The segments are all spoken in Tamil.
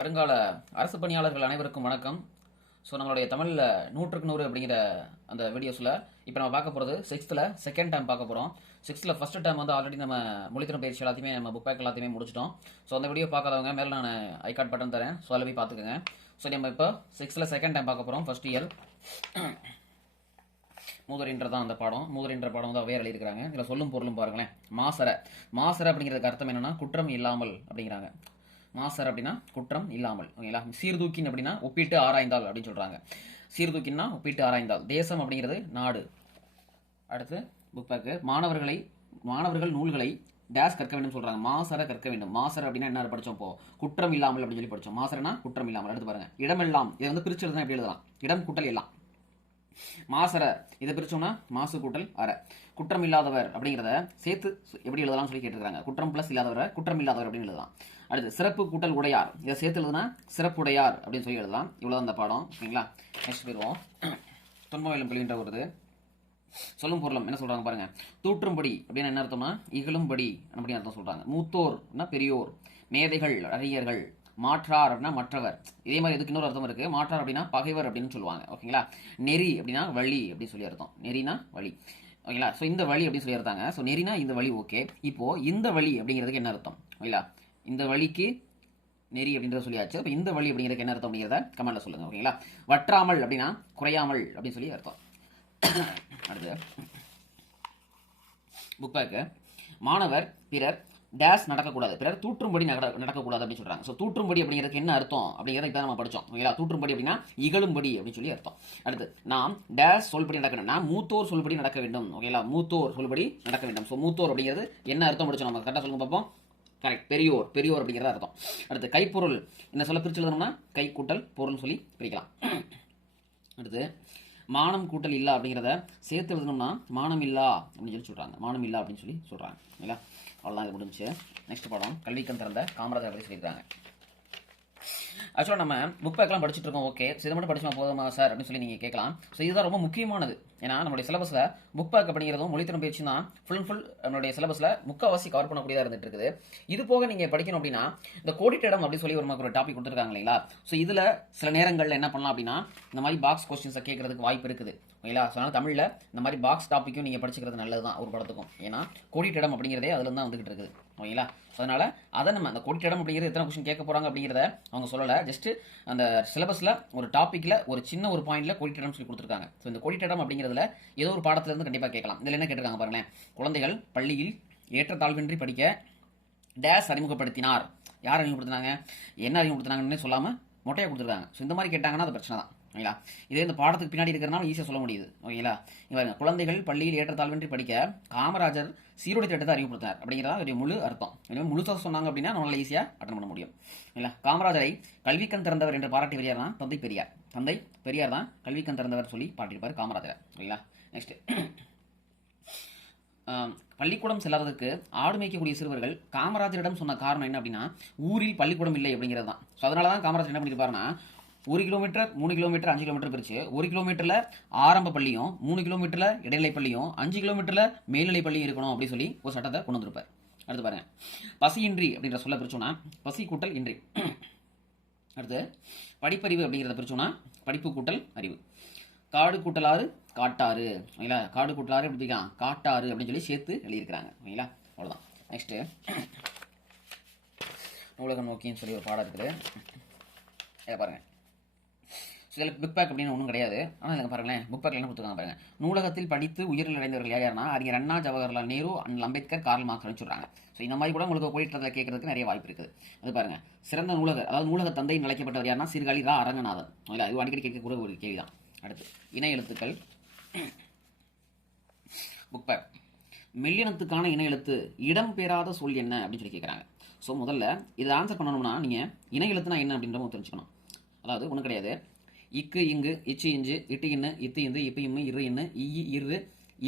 வருங்கால அரசு பணியாளர்கள் அனைவருக்கும் வணக்கம். ஸோ நம்மளுடைய தமிழில் 100க்கு 100 அப்படிங்கிற அந்த வீடியோஸில் இப்போ நம்ம பார்க்க போகிறது சிக்ஸ்த்தில் செகண்ட் டைம் பார்க்க போகிறோம். சிக்ஸ்த்தில் ஃபர்ஸ்ட் டைம் வந்து ஆல்ரெடி நம்ம மொழித்திறன் பயிற்சி எல்லாத்தையுமே நம்ம புக் பேக் எல்லாத்தையுமே முடிச்சிட்டோம். ஸோ அந்த வீடியோ பார்க்காதவங்க மேலே நான் ஐ கார்டு பட்டன் தரேன், ஸோ அதில் போய் பார்த்துக்கோங்க. ஸோ நம்ம இப்போ சிக்ஸ்த்தில் செகண்ட் டைம் பார்க்க போகிறோம். ஃபர்ஸ்ட் இயர் மூதறின்றதான் அந்த பாடம். மூதறின்ற பாடம் வந்து வேறு எழுதியிருக்கிறாங்க. இதில் சொல்லும் பொருளும் பாருங்களேன். மாசர அப்படிங்கிறதுக்கு அர்த்தம் என்னன்னா குற்றம் இல்லாமல் அப்படிங்கிறாங்க. மாசர் அப்படின்னா குற்றம் இல்லாமல், ஓகேங்களா. சீர்தூக்கின் அப்படின்னா ஒப்பிட்டு ஆராய்ந்தால் அப்படின்னு சொல்றாங்க. சீர்தூக்கின்னா ஒப்பிட்டு ஆராய்ந்தால். தேசம் அப்படிங்கிறது நாடு. அடுத்து புக் பேக்கு மாணவர்கள் நூல்களை டேஸ் கற்க வேண்டும் சொல்றாங்க. மாசர கற்க வேண்டும். மாசர அப்படின்னா என்ன படிச்சோம்? இப்போ குற்றம் இல்லாமல் அப்படின்னு சொல்லி படிச்சோம். மாசரனா குற்றம் இல்லாமல். அடுத்து பாருங்க, இடமெல்லாம். இதை வந்து பிரிச்சு எழுதுனா எப்படி எழுதலாம்? இடம் கூட்டல் எல்லாம். மாசர இதை பிரிச்சோம்னா மாசு கூட்டல் அற. குற்றம் இல்லாதவர் அப்படிங்கிறத சேர்த்து எப்படி எழுதலாம் சொல்லி கேட்டுருக்காங்க. குற்றம் பிளஸ் இல்லாதவரை குற்றம் இல்லாதவர் அப்படின்னு எழுதலாம். அடுத்து சிறப்பு கூட்டல் உடையார், இதை சேர்த்து எழுதுனா சிறப்புடையார் அப்படின்னு சொல்லி எழுதலாம். இவ்வளவு அந்த பாடம், ஓகேங்களா. நெக்ஸ்ட் போயிடுவோம். தொன்மவேலும் கல்வின்ற வருது. சொல்லும் பொருளும் என்ன சொல்றாங்க பாருங்க. தூற்றும்படி அப்படின்னு என்ன அர்த்தம்னா இகழும்படி அப்படின்னு அர்த்தம் சொல்றாங்க. மூத்தோர்னா பெரியோர், மேதைகள் அறிஞர்கள், மாற்றார் அப்படின்னா மற்றவர். இதே மாதிரி இதுக்கு இன்னொரு அர்த்தம் இருக்கு. மாற்றார் அப்படின்னா பகைவர் அப்படின்னு சொல்லுவாங்க, ஓகேங்களா. நெறி அப்படின்னா வழி அப்படின்னு சொல்லி அர்த்தம். நெறினா வழி, ஓகேங்களா. ஸோ இந்த வழி அப்படின்னு சொல்லி அர்த்தாங்க. ஸோ நெறினா இந்த வழி, ஓகே. இப்போ இந்த வழி அப்படிங்கிறதுக்கு என்ன அர்த்தம், ஓகேங்களா. இந்த வழிக்கு நெறி அப்படின்றத சொல்லியாச்சு. இப்போ இந்த வழி அப்படிங்கிறதுக்கு என்ன அர்த்தம் அப்படிங்கிறத கமெண்ட்ல சொல்லுங்க, ஓகேங்களா. வற்றாமல் அப்படின்னா குறையாமல் அப்படின்னு சொல்லி அர்த்தம். அடுத்து புக் பேக்கு. மாணவர் பிறர் டேஸ் நடக்கக்கூடாது, பிறர் தூற்றும்படி நடக்கக்கூடாது அப்படின்னு சொல்றாங்க. ஸோ தூற்றும்படி அப்படிங்கிறதுக்கு என்ன அர்த்தம் அப்படிங்கிறத இப்போ நம்ம படிச்சோம், ஓகேங்களா. தூற்றும்படி அப்படின்னா இகழும்படி அப்படின்னு சொல்லி அர்த்தம். அடுத்து நாம் டேஸ் சொல்படி நடக்க வேண்டும், மூத்தோர் சொல்படி நடக்க வேண்டும், ஓகேங்களா. மூத்தோர் சொல்படி நடக்க வேண்டும். ஸோ மூத்தோர் அப்படிங்கிறது என்ன அர்த்தம் படிச்சோம் நம்ம கரெக்டாக சொல்லுங்க பார்ப்போம். கரெக்ட், பெரியோர் அப்படிங்கிறத அர்த்தம். அடுத்து கைப்பொருள் என்ன சொல்ல பிரிச்சு எழுதணும்னா கை கூட்டல் பொருள் சொல்லி பிரிக்கலாம். அடுத்து மானம் கூட்டல் இல்லா அப்படிங்கிறத சேர்த்து எழுதணும்னா மானம் இல்லா அப்படின்னு சொல்லி சொல்றாங்க. மானம் இல்லா அப்படின்னு சொல்லி சொல்றாங்க, இல்லைங்களா. அவ்வளோதான், இது முடிஞ்சு. நெக்ஸ்ட் பாடம் கல்விக்கண் திறந்த காமராஜர் பற்றி சொல்லியிருக்காங்க. ஆக்சுவலாக நம்ம புக் பேக்லாம் படிச்சுட்டு இருக்கோம், ஓகே. ஸோ இதை மட்டும் படிச்சுமா போதுமா சார் அப்படின்னு சொல்லி நீங்கள் கேட்கலாம். ஸோ இதுதான் ரொம்ப முக்கியமானது. ஏன்னா நம்மளுடைய சிலபஸில் புக் பேக் அப்படிங்கிறதும் மொழித்திறன் பயிற்சி தான் ஃபுல் நம்மளுடைய சிலபஸில் முக்கால்வாசி கவர் பண்ணக்கூடியதாக இருந்துட்டு இருக்குது. இது போக நீங்கள் படிக்கணும் அப்படின்னா இந்த கோடிட்டிடம் அப்படின்னு சொல்லி ஒரு டாபிக் கொடுத்துருக்காங்க, இல்லைங்களா. ஸோ இதில் சில நேரங்களில் என்ன பண்ணலாம் அப்படின்னா இந்த மாதிரி பாக்ஸ் கொஸ்டின்ஸை கேட்கறதுக்கு வாய்ப்பு இருக்குது, ஓகேங்களா. ஸோ அதனால் தமிழில் இந்த மாதிரி பாக்ஸ் டாப்பிக்கும் நீங்கள் படிச்சுக்கிறது நல்லது தான் ஒரு படத்துக்கும். ஏன்னா கோடிட்டிடம் அப்படிங்கிறதே அதில் தான் வந்துகிட்டு இருக்குது, ஓகேங்களா. ஸோ அதனால் அதை நம்ம அந்த கோடிட்டிடம் அப்படிங்கிறது எத்தனை கொஸ்டின் கேட்க போகிறாங்க அப்படிங்கிறத அவங்க சொல்லலை. ஜஸ்ட் அந்த சிலபஸில் ஒரு டாப்பிக்கில் ஒரு சின்ன ஒரு பாயிண்ட்ல கோடிட்டிடம் சொல்லி கொடுத்துருக்காங்க. ஸோ இந்த கோடிட்டிடம் அப்படிங்கிறதுல ஏதோ ஒரு பாடத்திலிருந்து கண்டிப்பாக கேட்கலாம். இதில் என்ன கேட்டிருக்காங்க பாருங்களேன். குழந்தைகள் பள்ளியில் ஏற்றத்தாழ்வின்றி படிக்க டேஸ் அறிமுகப்படுத்தினார். யார் அறிமுகப்படுத்தினாங்க, என்ன அறிமுகப்படுத்தினாங்கன்னு சொல்லாமல் மொட்டையாக கொடுத்துருக்காங்க. ஸோ இந்த மாதிரி கேட்டாங்கன்னா அது பிரச்சனை தான், ஓகேங்களா. இதே இந்த பாடத்துக்கு பின்னாடி இருக்கிறனால ஈஸியாக சொல்ல முடியுது, ஓகேங்களா. இங்கே குழந்தைகள் பள்ளியில் ஏற்றத்தாழ்வின்றி படிக்க காமராஜர் சீருடை திட்டத்தை அறிமுகப்படுத்தினார் அப்படிங்கிறதா ஒரு முழு அர்த்தம். முழுசாக சொன்னாங்க அப்படின்னா நம்மளால ஈஸியாக அட்டன் பண்ண முடியும், இல்லைங்களா. காமராஜரை கல்விக்கண் திறந்தவர் என்று பாராட்டியவர் யார் தான்? தந்தை பெரியார் தான் கல்விக்கண் திறந்தவர் சொல்லி பாட்டியிருப்பார் காமராஜர், ஓகேங்களா. நெக்ஸ்ட் பள்ளிக்கூடம் செல்லாததுக்கு ஆடு மேய்க்கக்கூடிய சிறுவர்கள் காமராஜரிடம் சொன்ன காரணம் என்ன அப்படின்னா ஊரில் பள்ளிக்கூடம் இல்லை அப்படிங்கிறது தான். ஸோ அதனால தான் காமராஜர் என்ன பண்ணியிருப்பாருன்னா 1 கிலோமீட்டர் 3 கிலோமீட்டர் 5 கிலோமீட்டர் பிரிச்சு 1 கிலோமீட்டர்ல ஆரம்ப பள்ளியும் 3 கிலோமீட்டர்ல இடைநிலை பள்ளியும் 5 கிலோமீட்டர்ல மேல்நிலை பள்ளியும் இருக்கணும் அப்படின்னு சொல்லி ஒரு சட்டத்தை கொண்டு வந்திருப்பார். அடுத்து பாருங்க, பசியின்றி அப்படின்ற சொல்ல பிரிச்சோம்னா பசி கூட்டல் இன்றி. அடுத்து படிப்பறிவு அப்படிங்கிறத பிரிச்சோம்னா படிப்பு கூட்டல் அறிவு. காடு கூட்டலாறு காட்டாறு, ஓகேங்களா. காடு கூட்டலாறு எப்படி பிரிக்கலாம்? காட்டாறு அப்படின்னு சொல்லி சேர்த்து எழுதியிருக்கிறாங்க, ஓகேங்களா. அவ்வளோதான். நெக்ஸ்ட் நூலகம் நோக்கின்னு சொல்லி ஒரு பாடம் இருக்குது, இதை பாருங்க. இதில் புக் பேக் அப்படின்னு ஒன்றும் கிடையாது. ஆனால் இங்கே பாருங்களேன், புக் பேக்கில் என்ன கொடுத்துருக்காங்க பாருங்க. நூலகத்தில் படித்து உயிரில் அடைந்தவர்கள் யாருன்னா அறிஞர் அண்ணா, ஜவஹர்லால் நேரு, அம்பேத்கர், கார்ல் மார்க்ஸ்னு சொல்கிறாங்க. ஸோ இந்த மாதிரி கூட உங்களுக்கு போயிட்டு கேட்கறதுக்கு நிறைய வாய்ப்பு இருக்குது. அது பாருங்க, சிறந்த நூலகர் அதாவது நூலக தந்தை அழைக்கப்பட்டவர் யாருன்னா சீர்காழி ரா அரங்கநாதன், இல்லை அது அடிக்கடி கேட்கக்கூட ஒரு கேள்வி தான். அடுத்து இணை எழுத்துக்கள் புக் பேக். மெல்லினத்துக்கான இணை எழுத்து இடம் பெறாத சொல் என்ன அப்படின்னு சொல்லி கேட்குறாங்க. ஸோ முதல்ல இதை ஆன்சர் பண்ணணும்னா நீங்கள் இணை எழுத்துனா என்ன அப்படின்றத தெரிஞ்சுக்கணும். அதாவது ஒன்றும் கிடையாது. இக்கு இங்கு இச்சு இஞ்சு இட்டு இன்னு இத்து இந்து இப்பு இம்மு இரு இன்னு இ இரு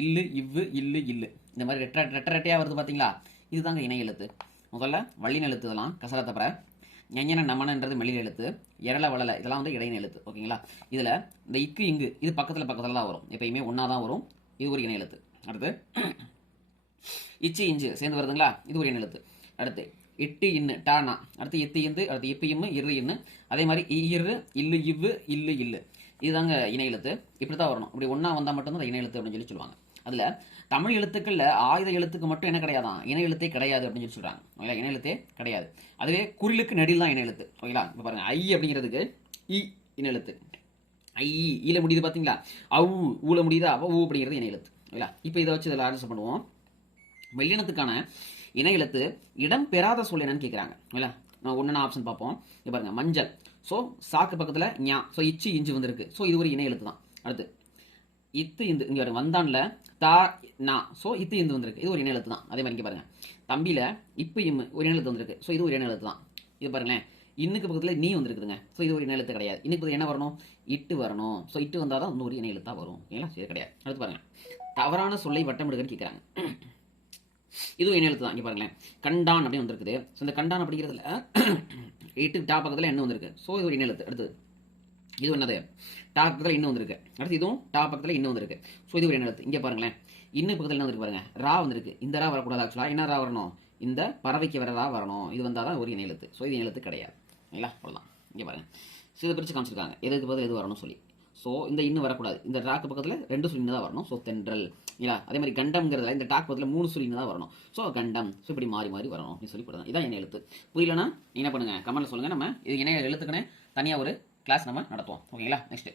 இல்லு இவ்வு இல்லு இல்லு இந்த மாதிரி ரெட்டையாக வருது பார்த்தீங்களா, இதுதாங்க இணை எழுத்து. முதல்ல வள்ளின எழுத்து இதெல்லாம் கசரத்தப்பற, ஞஞன நமனன்றது மெல்லின எழுத்து, எரள வளல இதெல்லாம் வந்து இடையின எழுத்து, ஓகேங்களா. இதில் இந்த இக்கு இங்கு இது பக்கத்தில் தான் வரும், எப்பயுமே ஒன்றா தான் வரும். இது ஒரு இணை எழுத்து. அடுத்து இச்சு இஞ்சு சேர்ந்து வருதுங்களா, இது ஒரு இணை எழுத்து. அடுத்து இட்டு இன்னு டானா, அடுத்து இத்து இந்து, அடுத்து இப்ப இம்மு இரு இன்னு, அதே மாதிரி இரு இல்லு இவ்வு இல்லு இல்லு, இதுதாங்க இணை எழுத்து. இப்படி தான் வரணும். இப்படி ஒன்றா வந்தால் மட்டும்தான் இணை எழுத்து அப்படின்னு சொல்லி சொல்லுவாங்க. அதில் தமிழ் எழுத்துக்களில் ஆயுத எழுத்துக்கு மட்டும் என்ன கிடையாதான், இணை எழுத்தே கிடையாது அப்படின்னு சொல்லி சொல்கிறாங்க. ஓகேங்களா, இணை எழுத்தே கிடையாது. அதுவே குறிலுக்கு நெடில் தான் இணை எழுத்து. ஓகேங்களா, இப்போ பாருங்க ஐ அப்படிங்கிறதுக்கு இ இணை எழுத்து, ஐ ஈல முடியுது பார்த்தீங்களா, அவு ஊல முடியுதா, அப்போ ஊ அப்படிங்கிறது இணை எழுத்து. ஓகேங்களா, இப்போ இதை வச்சு இதில் ஆன்சர் பண்ணுவோம். மெல்லினத்துக்கான இணை எழுத்து இடம் பெறாத சொல் என்னன்னு கேட்குறாங்க. ஓகேங்களா, நான் ஒன்று ஆப்ஷன் பார்ப்போம். இப்போ பாருங்க மஞ்சள், ஸோ சாக்கு பக்கத்தில் ஞா, ஸோ இச்சு இஞ்சு வந்திருக்கு, ஸோ இது ஒரு இணை எழுத்து தான். அடுத்து இத்து இந்து, இங்கே பாருங்க வந்தான்ல தா நா, ஸோ இத்து இந்து வந்திருக்கு, இது ஒரு இணை எழுத்து தான். அதே மாதிரி இங்கே பாருங்க தம்பியில் இப்போ இம்மு ஒரு இணை எழுத்து வந்திருக்கு, ஸோ இது ஒரு இணை எழுத்து தான். இது பாருங்களேன் இன்னுக்கு பக்கத்தில் நீ வந்திருக்குதுங்க, ஸோ இது ஒரு இணை எழுத்து கிடையாது. இன்னுக்கு பக்கத்தில் என்ன வரணும், இட்டு வரணும், ஸோ இட்டு வந்தால் தான் இன்னொரு இணை எழுத்தாக வரும். ஓகேங்களா, சரி கிடையாது. அடுத்து பாருங்க தவறான சொல்லை வட்டமிடுகன்னு கேட்குறாங்க. இதுவும் இணை எழுத்து தான். இங்கே பாருங்களேன் கண்டான் அப்படின்னு வந்திருக்குது, ஸோ இந்த கண்டான் அப்படிங்கிறதுல இட்டு டா பக்கத்தில் என்ன வந்திருக்கு, ஸோ இது ஒரு இணை எழுத்து. அடுத்து இது என்னது டா பக்கத்தில் இன்னும் வந்திருக்கு, அடுத்து இதுவும் டா பக்கத்தில் இன்னும் வந்திருக்கு, ஸோ இது ஒரு இணை எழுத்து. இங்கே பாருங்களேன் இன்னும் பக்கத்தில் என்ன வந்திருக்கு பாருங்க, ரா வந்திருக்கு, இந்த ரா வரக்கூடாது. ஆக்சுவலாக என்ன ரா வரணும், இந்த பறவைக்கு வர ரா வரணும், இது வந்தால் தான் ஒரு இணை எழுத்து. ஸோ இது இணை எழுத்து கிடையாது. இல்லைங்களா, அவ்வளோதான். இங்கே பாருங்க ஸோ இதை பிரித்து காமிச்சிருக்காங்க எதுக்கு பதில் எது வரணும்னு சொல்லி. ஸோ இந்த இன்னும் வரக்கூடாது, இந்த டாக்கு பக்கத்தில் 2 சொல்லி தான் வரணும், ஸோ தென்றல். இல்லையா, அதே மாதிரி கண்டம்ங்கிறதுல இந்த டாக் பக்கத்தில் 3 சொல்லி தான் வரணும், ஸோ கண்டம். ஸோ இப்படி மாறி மாறி வரணும் அப்படின்னு சொல்லி போடுறோம். இதான் இணை எழுத்து. புரியலன்னா என்ன பண்ணுங்க கமெண்ட்ல சொல்லுங்க, நம்ம இது இணை எழுத்துக்குன்னு தனியாக ஒரு கிளாஸ் நம்ம நடத்துவோம். ஓகேங்களா, நெக்ஸ்ட்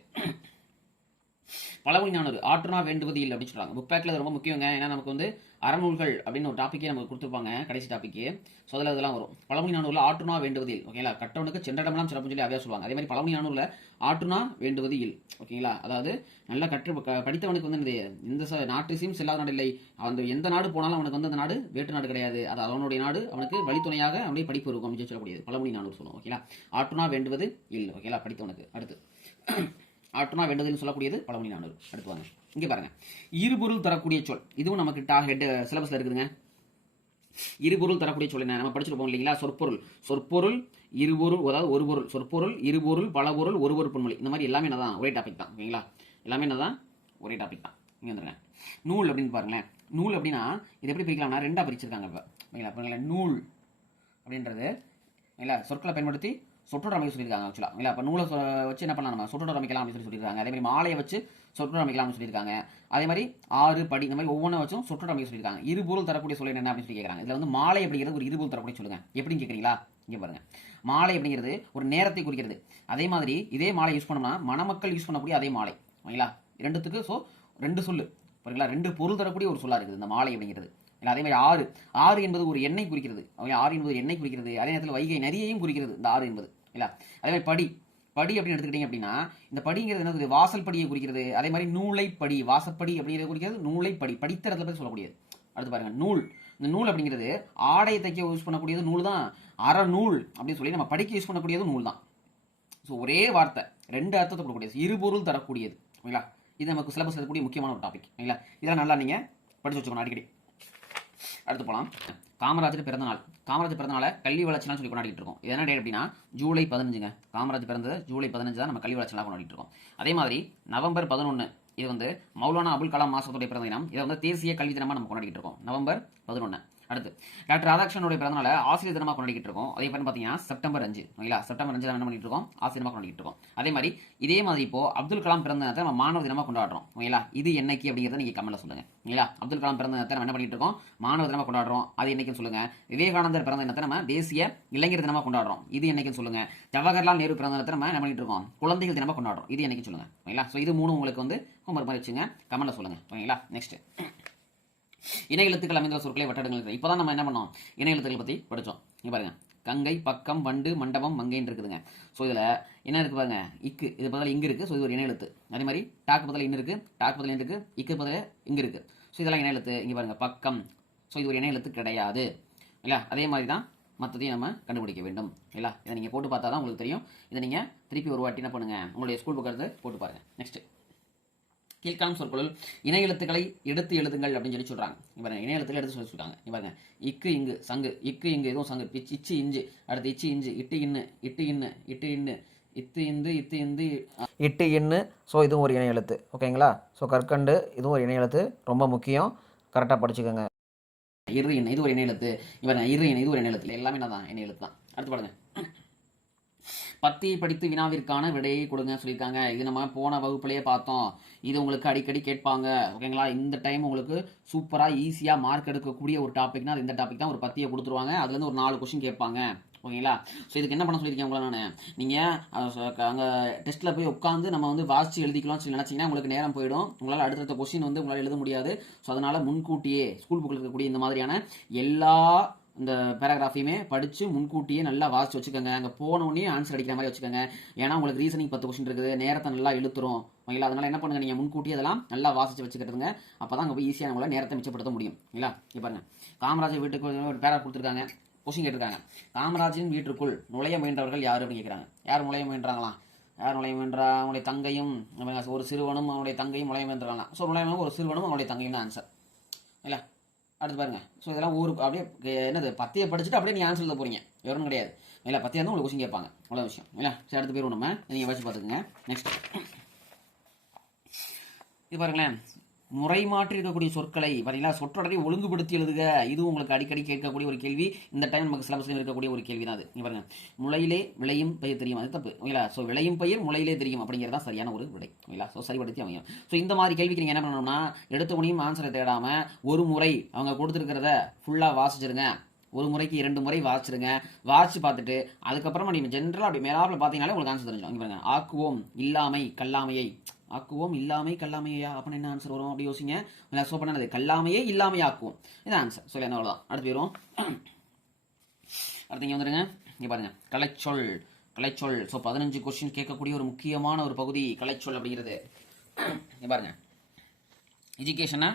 பழமொழி நானூறு ஆற்றுனா வேண்டுவது இல்லை அப்படின்னு சொல்றாங்க. புக் பேக்கில் ரொம்ப முக்கியங்க. ஏன்னா நமக்கு வந்து அறநூல்கள் அப்படின்னு ஒரு டாப்பிக்கே நமக்கு கொடுத்துருப்பாங்க, கடைசி டாப்பிக்கு. ஸோ அதில் இதெல்லாம் வரும். பழமொழி நானூரில் ஆற்றுனா வேண்டுவது இல். ஓகேங்களா, கட்டவனுக்கு சென்றடமெல்லாம் சிறப்புன்னு சொல்லி அவையா சொல்லுவாங்க. அதே மாதிரி பழமொழி நானூரில் ஆற்றுனா வேண்டுவது இல். ஓகேங்களா, அதாவது நல்லா படித்தவனுக்கு வந்து இந்த நாட்டிசையும் செல்லாத நாடு இல்லை, அந்த எந்த நாடு போனாலும் அவனுக்கு வந்து அந்த நாடு வேற்று நாடு கிடையாது, அது அவனுடைய நாடு, அவனுக்கு வழித்துணையாக அவனுடைய படிப்பு இருக்கும் அப்படின்னு சொல்லக்கூடியது பழமொழி நானூறு சொல்லுவோம். ஓகேங்களா, ஆற்றுனா வேண்டுவது இல். ஓகேங்களா, படித்தவனுக்கு. அடுத்து ஆற்றுனா வேண்டுதல்னு சொல்லக்கூடியது பழமொழி நானூறு. அடுத்து வாங்க இங்கே பாருங்க இருபொருள் தரக்கூடிய சொல், இதுவும் நமக்கு ஹெட் சிலபஸ்ல இருக்குதுங்க. இருபொருள் தரக்கூடிய சொல் என்ன நம்ம படிச்சிருப்போம் இல்லைங்களா, சொற்பொருள், சொற்பொருள் இருபொருள், அதாவது ஒரு பொருள், சொற்பொருள் இருபொருள் பல பொருள் ஒரு ஒரு பொன்மொழி, இந்த மாதிரி எல்லாமே என்னதான் ஒரே டாபிக் தான். ஓகேங்களா, எல்லாமே என்னதான் ஒரே டாபிக் தான். இங்கே வந்துருங்க நூல் அப்படின்னு பாருங்களேன். நூல் அப்படின்னா இது எப்படி பிரிக்கலாம்னா ரெண்டா பிரிச்சிருக்காங்க. இப்போ ஓகேங்களா பாருங்களேன், நூல் அப்படின்றது இல்லை சொற்களை பயன்படுத்தி சொற்றொடர் அமைக்க சொல்லியிருக்காங்க. ஆக்சுவலாக இல்லை அப்போ நூலை வச்சு என்ன பண்ணலாம், நம்ம சொற்றொடர் அமைக்கலாம் அப்படின்னு சொல்லியிருக்காங்க. அதே மாதிரி மாலையை வச்சு சொற்றொடர் அமைக்கலாம்னு சொல்லியிருக்காங்க. அதே மாதிரி ஆறு படி இந்த மாதிரி ஒவ்வொன்றும் வச்சும் சொற்றொடர் அமைக்க சொல்லியிருக்காங்க. இருபொருள் தரக்கூடிய சொல்ல என்ன அப்படின்னு சொல்லி கேட்குறாங்க. இதில் வந்து மாலை அப்படிங்கிறது ஒரு இருபொருள் தரக்கூடிய சொல்லுங்க. எப்படின்னு கேட்குறீங்களா, இங்கே பாருங்க மாலை அப்படிங்கிறது ஒரு நேரத்தை குறிக்கிறது. அதே மாதிரி இதே மாலை யூஸ் பண்ணோம்னா மணமக்கள் யூஸ் பண்ணக்கூடிய அதே மாலை. ஓகேங்களா, ரெண்டுத்துக்கு ஸோ ரெண்டு சொல்லு பாருங்களா, ரெண்டு பொருள் தரக்கூடிய ஒரு சொல்லா இருக்குது இந்த மாலை அப்படிங்கிறது. இல்லை அதே மாதிரி ஆறு, ஆறு என்பது ஒரு எண்ணெய் குறிக்கிறது. ஆறு என்பது ஒரு எண்ணெய் குறிக்கிறது. அதே நேரத்தில் வைகை நதியையும் குறிக்கிறது இந்த ஆறு என்பது. இல்லை அதே மாதிரி படி, படி அப்படின்னு எடுத்துக்கிட்டீங்க அப்படின்னா இந்த படிங்கிறது என்ன, வாசல் படியை குறிக்கிறது. அதே மாதிரி நூலை படி, வாசப்படி அப்படிங்கிறது குறிக்கிறது நூலை படி, படித்த இடத்துல பற்றி சொல்லக்கூடியது. அடுத்து பாருங்க நூல், இந்த நூல் அப்படிங்கிறது ஆடையை தைக்க யூஸ் பண்ணக்கூடியது நூல் தான். அறநூல் அப்படின்னு சொல்லி நம்ம படிக்க யூஸ் பண்ணக்கூடியது நூல் தான். ஸோ ஒரே வார்த்தை ரெண்டு அர்த்தத்தை கொடுக்கக்கூடியது, இருபொருள் தரக்கூடியது. ஓகேங்களா, இது நமக்கு சிலபஸ் இருக்கக்கூடிய முக்கியமான ஒரு டாபிக். ஓகேங்களா, இதெல்லாம் நல்லா நீங்கள் படிச்சு வச்சுக்கணும் அடிக்கடி. அடுத்து போகலாம் காமராஜர் பிறந்த நாள். காமராஜர் பிறந்த நாளை கல்வி வளர்ச்சிலாம் சொல்லி கொண்டாடிட்டு இருக்கோம். இது என்ன டேட் அப்படின்னா ஜூலை 15ங்க. காமராஜர் பிறந்தது ஜூலை 15 தான் நம்ம கல்வி வளர்ச்சிலாம் கொண்டாடிட்டு இருக்கோம். அதே மாதிரி நவம்பர் 11 இது வந்து மௌலானா அபுல் கலாம் ஆசாத்துடைய பிறந்த தினம். இதை வந்து தேசிய கல்வி தினமாக நம்ம கொண்டாடிட்டு இருக்கோம், நவம்பர் 11. அடுத்து டாக்டர் ராதாகிருஷ்ணனுடைய பிறந்தநாளை ஆசிரியர் தினமாக கொண்டாடிட்டு இருக்கோம். அதே மாதிரி பார்த்தீங்கன்னா செப்டம்பர் 5. ஓகேங்களா, செப்டம்பர் 5 என்ன பண்ணிட்டு இருக்கோம், ஆசிரியர் தினமாக கொண்டாடிட்டு இருக்கோம். அதே மாதிரி இதே மாதிரி இப்போ அப்துல் கலாம் பிறந்த நேரத்தை நம்ம மாணவர் தினமாக கொண்டாடுறோம். ஓகேங்களா, இது என்னைக்கு அப்படிங்கிறத நீங்கள் கமெண்ட்ல சொல்லுங்க. ஓகேங்களா, அப்துல் கலாம் பிறந்த நேரத்தை நம்ம என்ன பண்ணிட்டு இருக்கோம், மாணவர் தினமாக கொண்டாடுறோம், அது என்னைக்குன்னு சொல்லுங்க. விவேகானந்தர் பிறந்த நேரத்தை நம்ம தேசிய இளைஞர் தினமாக கொண்டாடுறோம், இது என்னைக்குன்னு சொல்லுங்க. ஜவஹர்லால் நேரு பிறந்த நேரத்தை நம்ம என்ன பண்ணிட்டு இருக்கோம், குழந்தைகள் தினமாக கொண்டாடுறோம், இது என்னைக்குன்னு சொல்லுங்க. ஓகேங்களா, ஸோ இது மூணு உங்களுக்கு வந்து ஹோம்வொர்க் மாதிரி வச்சுங்க, கமெண்ட்ல சொல்லுங்க. ஓகேங்களா, நெக்ஸ்ட் இணை எழுத்துக்கள் அமைந்த சொற்களை வட்டடங்கள். இப்போதான் நம்ம என்ன பண்ணோம், இணை எழுத்துக்கள் பற்றி படித்தோம். இங்கே பாருங்க கங்கை, பக்கம், வண்டு, மண்டபம், மங்கைன்னு இருக்குதுங்க. ஸோ இதில் என்ன இருக்குது பாருங்க, இக்கு இது பதில் இங்கே இருக்குது. ஸோ இது ஒரு இணை எழுத்து. அதே மாதிரி டாக்கு பதில் இன்னும் இருக்குது, டாக்கு பதில் இருக்குது, இக்கு பதில் இங்கே இருக்குது. ஸோ இதெல்லாம் இணை எழுத்து. இங்கே பாருங்க பக்கம், ஸோ இது ஒரு இணை எழுத்து கிடையாது. இல்லை அதே மாதிரி தான் மற்றதையும் நம்ம கண்டுபிடிக்க வேண்டும். இல்லை இதை நீங்கள் போட்டு பார்த்தா தான் உங்களுக்கு தெரியும். இதை நீங்கள் திருப்பி ஒரு வாட்டி என்ன பண்ணுங்கள், உங்களுடைய ஸ்கூல் புக் எடுத்து போட்டு பாருங்கள். நெக்ஸ்ட் கீழ்காணும் சொற்களுள் இணை எழுத்துக்களை எடுத்து எழுதுங்கள் அப்படின்னு சொல்லி சொல்றாங்க. இவங்க இணை எழுத்துக்களை எடுத்து சொல்லிருக்காங்க. இவங்க இக்கு இங்கு சங்கு, இக்கு இங்கு எதுவும் சங்கு, இச்சு இஞ்சு, அடுத்து இச்சு இஞ்சு, இட்டு இன்னு, இட்டு இன்னு, இட்டு இன்னு, இத்து இந்து, இத்து இந்து, இட்டு இன்னு. ஸோ இதுவும் ஒரு இணை எழுத்து. ஓகேங்களா, ஸோ கற்கண்டு இதுவும் ஒரு இணை எழுத்து, ரொம்ப முக்கியம், கரெக்டாக படிச்சுக்கோங்க. இரு எண்ணெய் இது ஒரு எண்ணெய் எழுத்து, இவங்க இரு எண்ணெய் இது ஒரு எண்ணெய் எழுத்து, எல்லாமே என்ன தான் எண்ணெய் எழுத்து தான். அடுத்து பாருங்க, பத்தியை படித்து வினாவிற்கான விடையை கொடுங்க சொல்லியிருக்காங்க. இது நம்ம போன வகுப்புலேயே பார்த்தோம். இது உங்களுக்கு அடிக்கடி கேட்பாங்க. ஓகேங்களா, இந்த டைம் உங்களுக்கு சூப்பராக ஈஸியாக மார்க் எடுக்கக்கூடிய ஒரு டாபிக்னா அது இந்த டாபிக் தான். ஒரு பத்தியை கொடுத்துருவாங்க, அதுலேருந்து ஒரு 4 கொஸ்டின் கேட்பாங்க. ஓகேங்களா, ஸோ இதுக்கு என்ன பண்ண சொல்லியிருக்கேன் உங்களை நான், நீங்கள் அங்கே டெஸ்ட்டில் போய் உட்காந்து நம்ம வந்து வாசித்து எழுதிக்கலாம்னு சொல்லி நினச்சிங்கன்னா உங்களுக்கு நேரம் போயிடும். உங்களால் அடுத்தடுத்த கொஸ்டின் வந்து உங்களால் எழுத முடியாது. ஸோ அதனால் முன்கூட்டியே ஸ்கூல் புக்கில் இருக்கக்கூடிய இந்த மாதிரியான எல்லா இந்த பேராகிராஃபையுமே படித்து முன்கூட்டியே நல்லா வாசிச்சு வச்சுக்கோங்க. அங்கே போனோடனே ஆன்சர் அடிக்கிற மாதிரி வச்சுக்கோங்க. ஏன்னா உங்களுக்கு ரீசனிங் 10 கொஸ்டின் இருக்குது, நேரத்தை நல்லா இழுத்துரும். ஓகேங்களா, அதனால் என்ன பண்ணுங்கள், நீங்கள் முன்கூட்டியே அதெல்லாம் நல்லா வாசிச்சு வச்சுக்கிட்டுருங்க. அப்போ தான் அங்கே போய் ஈஸியாக நம்மளால் நேரத்தை மிச்சப்படுத்த முடியும். இல்லைங்களா, இப்போ பாருங்க, காமராஜர் வீட்டுக்கு ஒரு பேரா கொடுத்துருக்காங்க, கொஸ்டின் கேட்டிருக்காங்க. காமராஜின் வீட்டிற்குள் நுழைய முயன்றவர்கள் யார் அப்படின்னு கேட்குறாங்க. யார் நுழைய முயன்றாங்களாம்? யார் நுழைய முயன்றா? அவனுடைய தங்கையும் ஒரு சிறுவனும் அவனுடைய தங்கையும் நுழைய முயன்றாங்களாம். ஸோ நுழைய ஒரு சிறுவனும் அவனுடைய தங்கையும் தான் ஆன்சர். இல்லை, அடுத்து பாருங்க. ஸோ இதெல்லாம் ஊருக்கு அப்படியே என்னது பத்தியை படிச்சுட்டு அப்படியே நீங்கள் ஆன்சர் எழுத போறீங்க, எவரும் கிடையாது. இல்லை பத்தியாக இருந்தால் உங்களுக்கு கொஸ்டின் கேட்பாங்க, அவ்வளோ விஷயம். இல்லை, சரி அடுத்து போயிடும், நம்ம நீங்கள் வச்சு பார்த்துக்குங்க. நெக்ஸ்ட் இது பாருங்களேன், முறை மாற்றி இருக்கக்கூடிய சொற்களை பார்த்தீங்களா, சொற்றொடரை ஒழுங்குபடுத்தி எழுதுக. இது உங்களுக்கு அடிக்கடி கேட்கக்கூடிய ஒரு கேள்வி. இந்த டைம் நமக்கு சிலபஸ்ல இருக்கக்கூடிய ஒரு கேள்வி தான் அது. இங்க பாருங்க, முளையிலே விளையும் பயிர் தெரியும், அது தப்பு. ஓகேங்களா, ஸோ விளையும் பயிர் முளையிலே தெரியும் அப்படிங்கிறதா சரியான ஒரு விடை. ஓகேங்களா, ஸோ சரிபடுத்தி அமையும். ஸோ இந்த மாதிரி கேள்விக்கு நீங்கள் என்ன பண்ணணும்னா, எடுத்த உடனே ஆன்சரை தேடாம ஒரு முறை அவங்க கொடுத்துருக்கிறத ஃபுல்லாக வாசிச்சிருங்க. ஒரு முறைக்கு 2 முறை வாசிச்சிருங்க. வாசிச்சு பார்த்துட்டு அதுக்கப்புறமா நீங்கள் ஜென்ரலாக அப்படி மேலாப்பில் பார்த்தீங்கன்னாலே உங்களுக்கு ஆன்சர் தெரிஞ்சிடும். இங்கே பாருங்க, ஆக்குவோம் இல்லாமை கல்லாமையை. ஆக்குவோம் இல்லாமை கல்லாமையா அப்படின்னு என்ன ஆன்சர் வரும் அப்படி யோசிங்க. ஸோ பண்ணது கல்லாமையே இல்லாமை ஆக்குவோம், இதான் ஆன்சர். சொல்லி என்ன அவ்வளோதான். அடுத்து போயிடும். அடுத்து இங்கே வந்துடுங்க. இங்கே பாருங்க, கலைச்சொல். கலைச்சொல் ஸோ 15 கொஸ்டின் கேட்கக்கூடிய ஒரு முக்கியமான ஒரு பகுதி கலைச்சொல் அப்படிங்கிறது. இங்கே பாருங்க, எஜுகேஷனா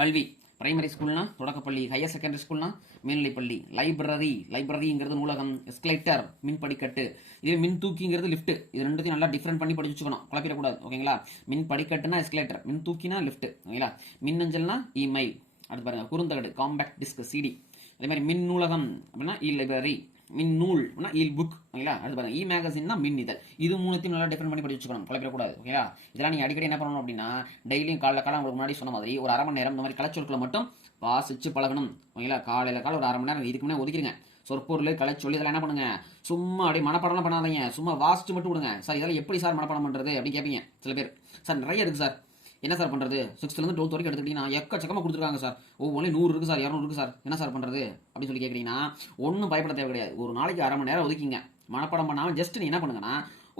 கல்வி, பிரைமரி ஸ்கூல்னா தொடக்கப்பள்ளி, ஹையர் செகண்டரி ஸ்கூல்னா மேல்நிலைப்பள்ளி, லைப்ரரி, லைப்ரரிங்கிறது நூலகம், எஸ்கலேட்டர் மின் படிக்கட்டு, இது மின் தூக்கிங்கிறது லிஃப்ட். இது ரெண்டுத்தையும் நல்லா டிஃப்ரெண்ட் பண்ணி படிச்சு வச்சுக்கணும், குழப்பிடக்கூடாது. ஓகேங்களா, மின் படிக்கட்டுனா எஸ்கலேட்டர், மின் தூக்கினா லிஃப்ட். ஓகேங்களா, மின்னஞ்சல்னா இமெயில். அடுத்து பாருங்க, குறுந்தகடு காம்பேக்ட் டிஸ்க் சிடி. அதே மாதிரி மின் நூலகம் அப்படின்னா இ லைப்ரரி, மின் நூல் அப்படின்னா இ புக். ஓகேங்களா, அடுத்து பாருங்க, இ மேகசின்னா மின் இதழ். இது மூணுத்தையும் நல்லா டிஃபரெண்ட் பண்ணி படிச்சு வச்சுக்கணும், குழப்பிடக்கூடாது. ஓகேங்களா, இதெல்லாம் நீங்கள் அடிக்கடி என்ன பண்ணணும் அப்படின்னா, டெய்லியும் காலைல உங்களுக்கு முன்னாடி சொன்ன மாதிரி ஒரு 1/2 மணி நேரம் இந்த மாதிரி கலைச்சொற்களை மட்டும் வாசிச்சு பழகணும். ஓகேங்களா, காலையில் ஒரு 1/2 மணி நேரம் இதுக்கு முன்னே ஒதுக்கிடுங்க. சொற்பொருள் கலைச்சொல்லி இதெல்லாம் என்ன பண்ணுங்க, சும்மா அப்படியே மனப்பாடம்லாம் பண்ணாதீங்க, சும்மா வாசிச்சு மட்டும் விடுங்க. சார் இதெல்லாம் எப்படி சார் மனப்பாடம் பண்ணுறது அப்படின்னு கேட்பீங்க சில பேர். சார் நிறைய இருக்குது சார், என்ன சார் பண்ணுறது, 6th to 12th வரைக்கும் எடுத்துக்கிட்டீங்கன்னா எக்கச்சக்கமாக கொடுத்துருக்காங்க சார், ஒவ்வொன்றும் 100 இருக்குது சார், 200 இருக்குது சார், என்ன சார் பண்ணுறது அப்படின்னு சொல்லி கேட்குறீங்கன்னா ஒன்றும் பயப்பட தேவை கிடையாது. ஒரு நாளைக்கு 1/2 மணி நேரம் ஒதுக்கிங்க, மனப்பாடம் பண்ணாமல் ஜஸ்ட் நீ என்ன பண்ணுங்கன்னா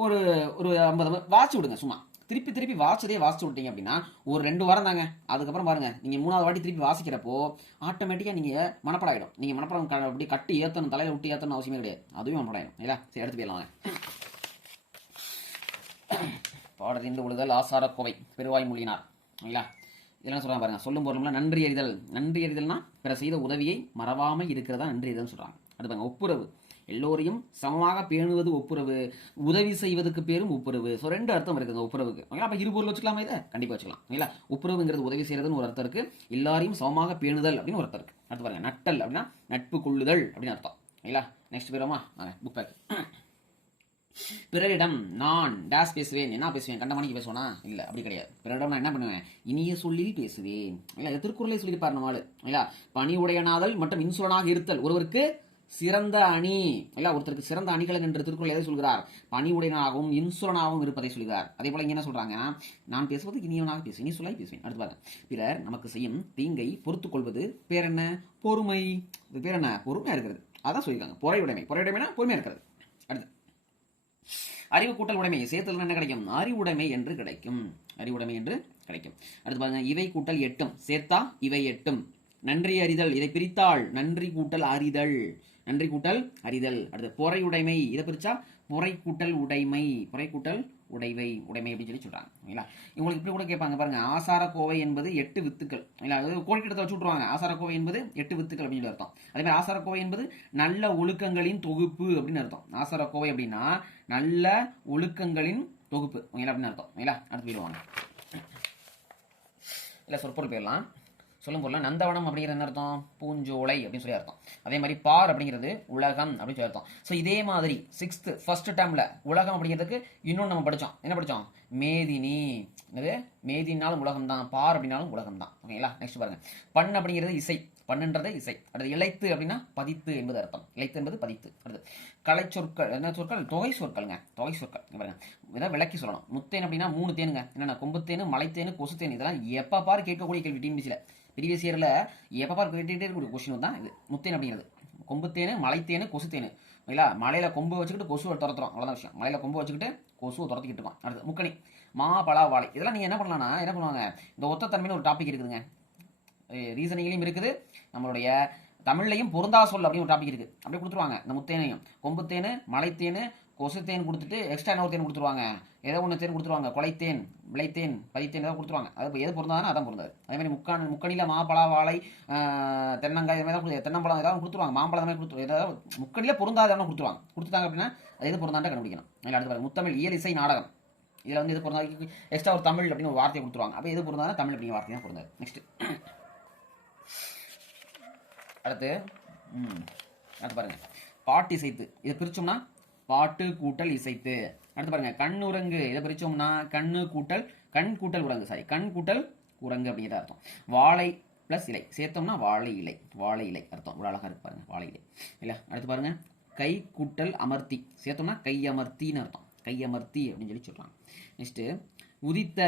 ஒரு 50 வாசி விடுங்க. சும்மா திருப்பி வாசிச்சதே வாசிச்சு விட்டீங்க அப்படின்னா ஒரு 2 வாரம் தாங்க. அதுக்கப்புறம் பாருங்க, நீங்கள் 3வது வாட்டி திருப்பி வாசிக்கிறப்போ ஆட்டோமேட்டிக்காக நீங்கள் மனப்பாடம் ஆகிடும். நீங்கள் மனப்பாடம் அப்படி கட்டி ஏற்றணும், தலையில் விட்டு ஏற்றணும் அவசியமே கிடையாது, அதுவே மனப்பாடம் ஆகிடும். இல்லையா, சரி எடுத்து போயிடலாம். பாடறிந்து ஒழுதல் ஆசாரக்கோவை பெருவாய் மொழியினார். இல்லைங்களா, இதெல்லாம் சொல்கிறாங்க பாருங்க, சொல்லும் பொருளும்னா நன்றி அறிதல். நன்றி அறிதல்னா பிற செய்த உதவியை மறவாமல் இருக்கிறதா நன்றி அறிதல்னு சொல்கிறாங்க. அடுத்து பாருங்க, ஒப்புரவு, எல்லோரையும் சமமாக பேணுவது ஒப்புரவு, உதவி செய்வதற்கு பேரும் ஒப்புரவு. ஸோ 2 அர்த்தம் இருக்குங்க ஒப்புரவுக்கு. ஓகேங்களா, அப்போ 2 பொருள் வச்சுக்கலாமா, இதை கண்டிப்பாக வச்சுக்கலாம். இல்லைங்களா, ஒப்புரவுங்கிறது உதவி செய்யறதுன்னு ஒரு அர்த்தம் இருக்கு, எல்லாரையும் சமமாக பேணுதல் அப்படின்னு ஒரு அர்த்தம் இருக்கு. அடுத்து பாருங்க, நட்டல் அப்படின்னா நட்பு கொள்ளுதல் அப்படின்னு அர்த்தம். இல்லைங்களா, நெக்ஸ்ட் போயிடுமா, புக் பேக். பிறரிடம் நான் டேஸ் பேசுவேன், என்ன பேசுவேன், கண்ட மணிக்கு பேசுவேனா, இல்லை அப்படி கிடையாது. பிறரிடம் நான் என்ன பண்ணுவேன், இனிய சொல்லி பேசுவேன். இல்லை, திருக்குறளை சொல்லியிருப்பார் நம்மளு. இல்லையா, பணி உடையனாதல் மற்றும் இன்சுலனாக இருத்தல் ஒருவருக்கு சிறந்த அணி. இல்லை, ஒருத்தருக்கு சிறந்த அணிகள் என்று திருக்குறள் எதை சொல்கிறார், பணி உடையனாகவும் இன்சுலனாகவும் இருப்பதை சொல்கிறார். அதே போல இங்க என்ன சொல்றாங்க, நான் பேசுவது இனியவனாக பேசுவேன், இனி சொல்லாய் பேசுவேன். அடுத்து பாருங்க, பிறர் நமக்கு செய்யும் தீங்கை பொறுத்துக் கொள்வது பேர் என்ன, பொறுமை. இது பேர் என்ன, பொறுமையா இருக்கிறது, அதான் சொல்லியிருக்காங்க. பொறையுடைமை, பொறையுடைமைனா பொறுமையா இருக்கிறது. அடுத்து அறிவு கூட்டல் உடைமை சேர்த்தல் என்ன கிடைக்கும், அறிவுடைமை என்று கிடைக்கும், அறிவுடைமை என்று கிடைக்கும். அடுத்து பாருங்க, இவை கூட்டல் எட்டும் சேர்த்தா இவை எட்டும். நன்றி அறிதல், இதை பிரித்தால் நன்றி கூட்டல் அறிதல், நன்றி கூட்டல் அறிதல். அடுத்து பொறையுடைமை, இதை பிரிச்சா பொறை கூட்டல் உடைமை, பொறை கூட்டல் உடைமை அப்படின்னு சொல்லி சொல்றாங்க. ஓகேங்களா, இவங்களுக்கு இப்படி கூட கேட்பாங்க பாருங்க, ஆசாரக்கோவை என்பது 8 வித்துக்கள். இல்லை, அதாவது கோடிக்கிட்ட வச்சு விட்டுருவாங்க, ஆசாரக்கோவை என்பது 8 வித்துக்கள் அப்படின்னு சொல்லி அர்த்தம். அதே மாதிரி ஆசாரக்கோவை என்பது நல்ல ஒழுக்கங்களின் தொகுப்பு அப்படின்னு அர்த்தம். ஆசாரக்கோவை அப்படின்னா நல்ல ஒழுக்கங்களின் தொகுப்பு. ஓகேங்களா, அப்படின்னு அர்த்தம். ஓகேங்களா, அடுத்து போயிடுவாங்க. இல்லை, சொற்பொருள் போயிடலாம். சொல்லும் பொருள் நந்தவனம் அப்படிங்கிறது என்ன அர்த்தம், பூஞ்சோலை அப்படின்னு சொல்லி அர்த்தம். அதே மாதிரி பார் அப்படிங்கிறது உலகம் அப்படின்னு சொல்லி அர்த்தம். ஸோ இதே மாதிரி 6th ஃபர்ஸ்ட் டேர்ம்ல உலகம் அப்படிங்கிறதுக்கு இன்னொன்று நம்ம படித்தோம், என்ன படித்தோம், மேதினி. இது மேதினாலும் உலகம் தான், பார் அப்படின்னாலும் உலகம் தான். ஓகேங்களா, நெக்ஸ்ட் பாருங்க, பண் அப்படிங்கிறது இசை, பண்ணுன்றது இசை. அடுத்து இழைத்து அப்படின்னா பதித்து என்பது அர்த்தம். இழைத்து என்பது பதித்து. அடுத்து கலை சொற்கள் என்ன சொற்கள்? தொகை சொற்கள்ங்க. தொகை சொற்கள் பாருங்க, இதை விளக்கி சொல்லணும். முத்தேன் அப்படின்னா 3 தேனுங்க. என்னென்ன? கொம்புத்தேனு, மலைத்தேனு, கொசுத்தேன். இதெல்லாம் எப்போ பாரு கேட்கக்கூடிய கேள்வி டிஎன்பிசியில். ப்ரீவியஸ் இயரில் எப்போ பாரு கேட்டுகிட்டே இருக்கக்கூடிய கொஸ்டின் தான் இது. முத்தேன் அப்படிங்கிறது கொம்புத்தேனு, மலைத்தேனு, கொசுத்தேனு. இல்லைங்களா? மலையில் கொம்பு வச்சுக்கிட்டு கொசுவை துரத்துறோம், அவ்வளோதான் விஷயம். மலையில் கொம்பு வச்சுக்கிட்டு கொசுவை துரத்திக்கிட்டு இருக்கோம். அடுத்து முக்கணி, மா, பலா, வாழை. இதெல்லாம் நீங்கள் என்ன பண்ணலாம்னா என்ன பண்ணுவாங்க, இந்த ஒத்தத்தன்மைன்னு ஒரு டாபிக் இருக்குதுங்க. ரீசனிங்லையும் இருக்குது, நம்மளுடைய தமிழ்லையும் பொருந்தா சொல் அப்படின்னு ஒரு டாபிக் இருக்குது. அப்படியே கொடுத்துருவாங்க. இந்த முத்தேனையும் கொம்புத்தேனு, மலைத்தேனு, கொசுத்தேன் கொடுத்துட்டு எக்ஸ்ட்ரா இன்னொரு தேன் கொடுத்துருவாங்க. ஏதோ ஒன்று தேன் கொடுத்துருவாங்க. கொலைத்தேன், விளைத்தேன், பதித்தேன் ஏதாவது கொடுத்துருவாங்க. அது எது பொருந்தானோ அதான் பொருந்தாது. அதே மாதிரி முக்கணியில் மாப்பழா, வாழை, தென்னங்காய் இது மாதிரி தான் தென்னம்பழம் ஏதாவது கொடுத்துருவாங்க. மாம்பழம் மாதிரி கொடுத்து ஏதாவது முக்கணியில் பொருந்தாதவங்க கொடுத்துருவாங்க. கொடுத்துட்டாங்க அப்படின்னா அது எது பொருந்தாண்டா கண்டுபிடிக்கணும். அதில் அடுத்து பாருங்க, முத்தமிழ், இயல், இசை, நாடகம். இதில் வந்து எது பொருந்தாது, எக்ஸ்ட்ரா ஒரு தமிழ் அப்படின்னு ஒரு வார்த்தையை கொடுத்துருவாங்க. அப்போ எது பொருந்தாலும் தமிழ் அப்படிங்கிற வார்த்தை தான் பொருந்தாது. நெக்ஸ்ட் அடுத்து பாருங்க, பாட்டு இசைத்து. இதை பிரிச்சோம்னா பாட்டு கூட்டல் இசைத்து. அடுத்து பாருங்க, கண்ணுரங்கு. இதை பிரிச்சோம்னா கண்ணு கூட்டல் கண் கூட்டல் உரங்கு. சாரி, கண் கூட்டல் உரங்கு அப்படிங்கிறத அர்த்தம். வாழை பிளஸ் இலை சேர்த்தோம்னா வாழை இலை. வாழை இலை அர்த்தம். ஒரு அழகா இருக்கு பாருங்க, வாழை இலை. இல்ல அடுத்து பாருங்க, கை கூட்டல் அமர்த்தி சேர்த்தோம்னா கை அமர்த்தின்னு அர்த்தம். கை அமர்த்தி அப்படின்னு சொல்லி சொல்றாங்க. நெக்ஸ்ட் உதித்த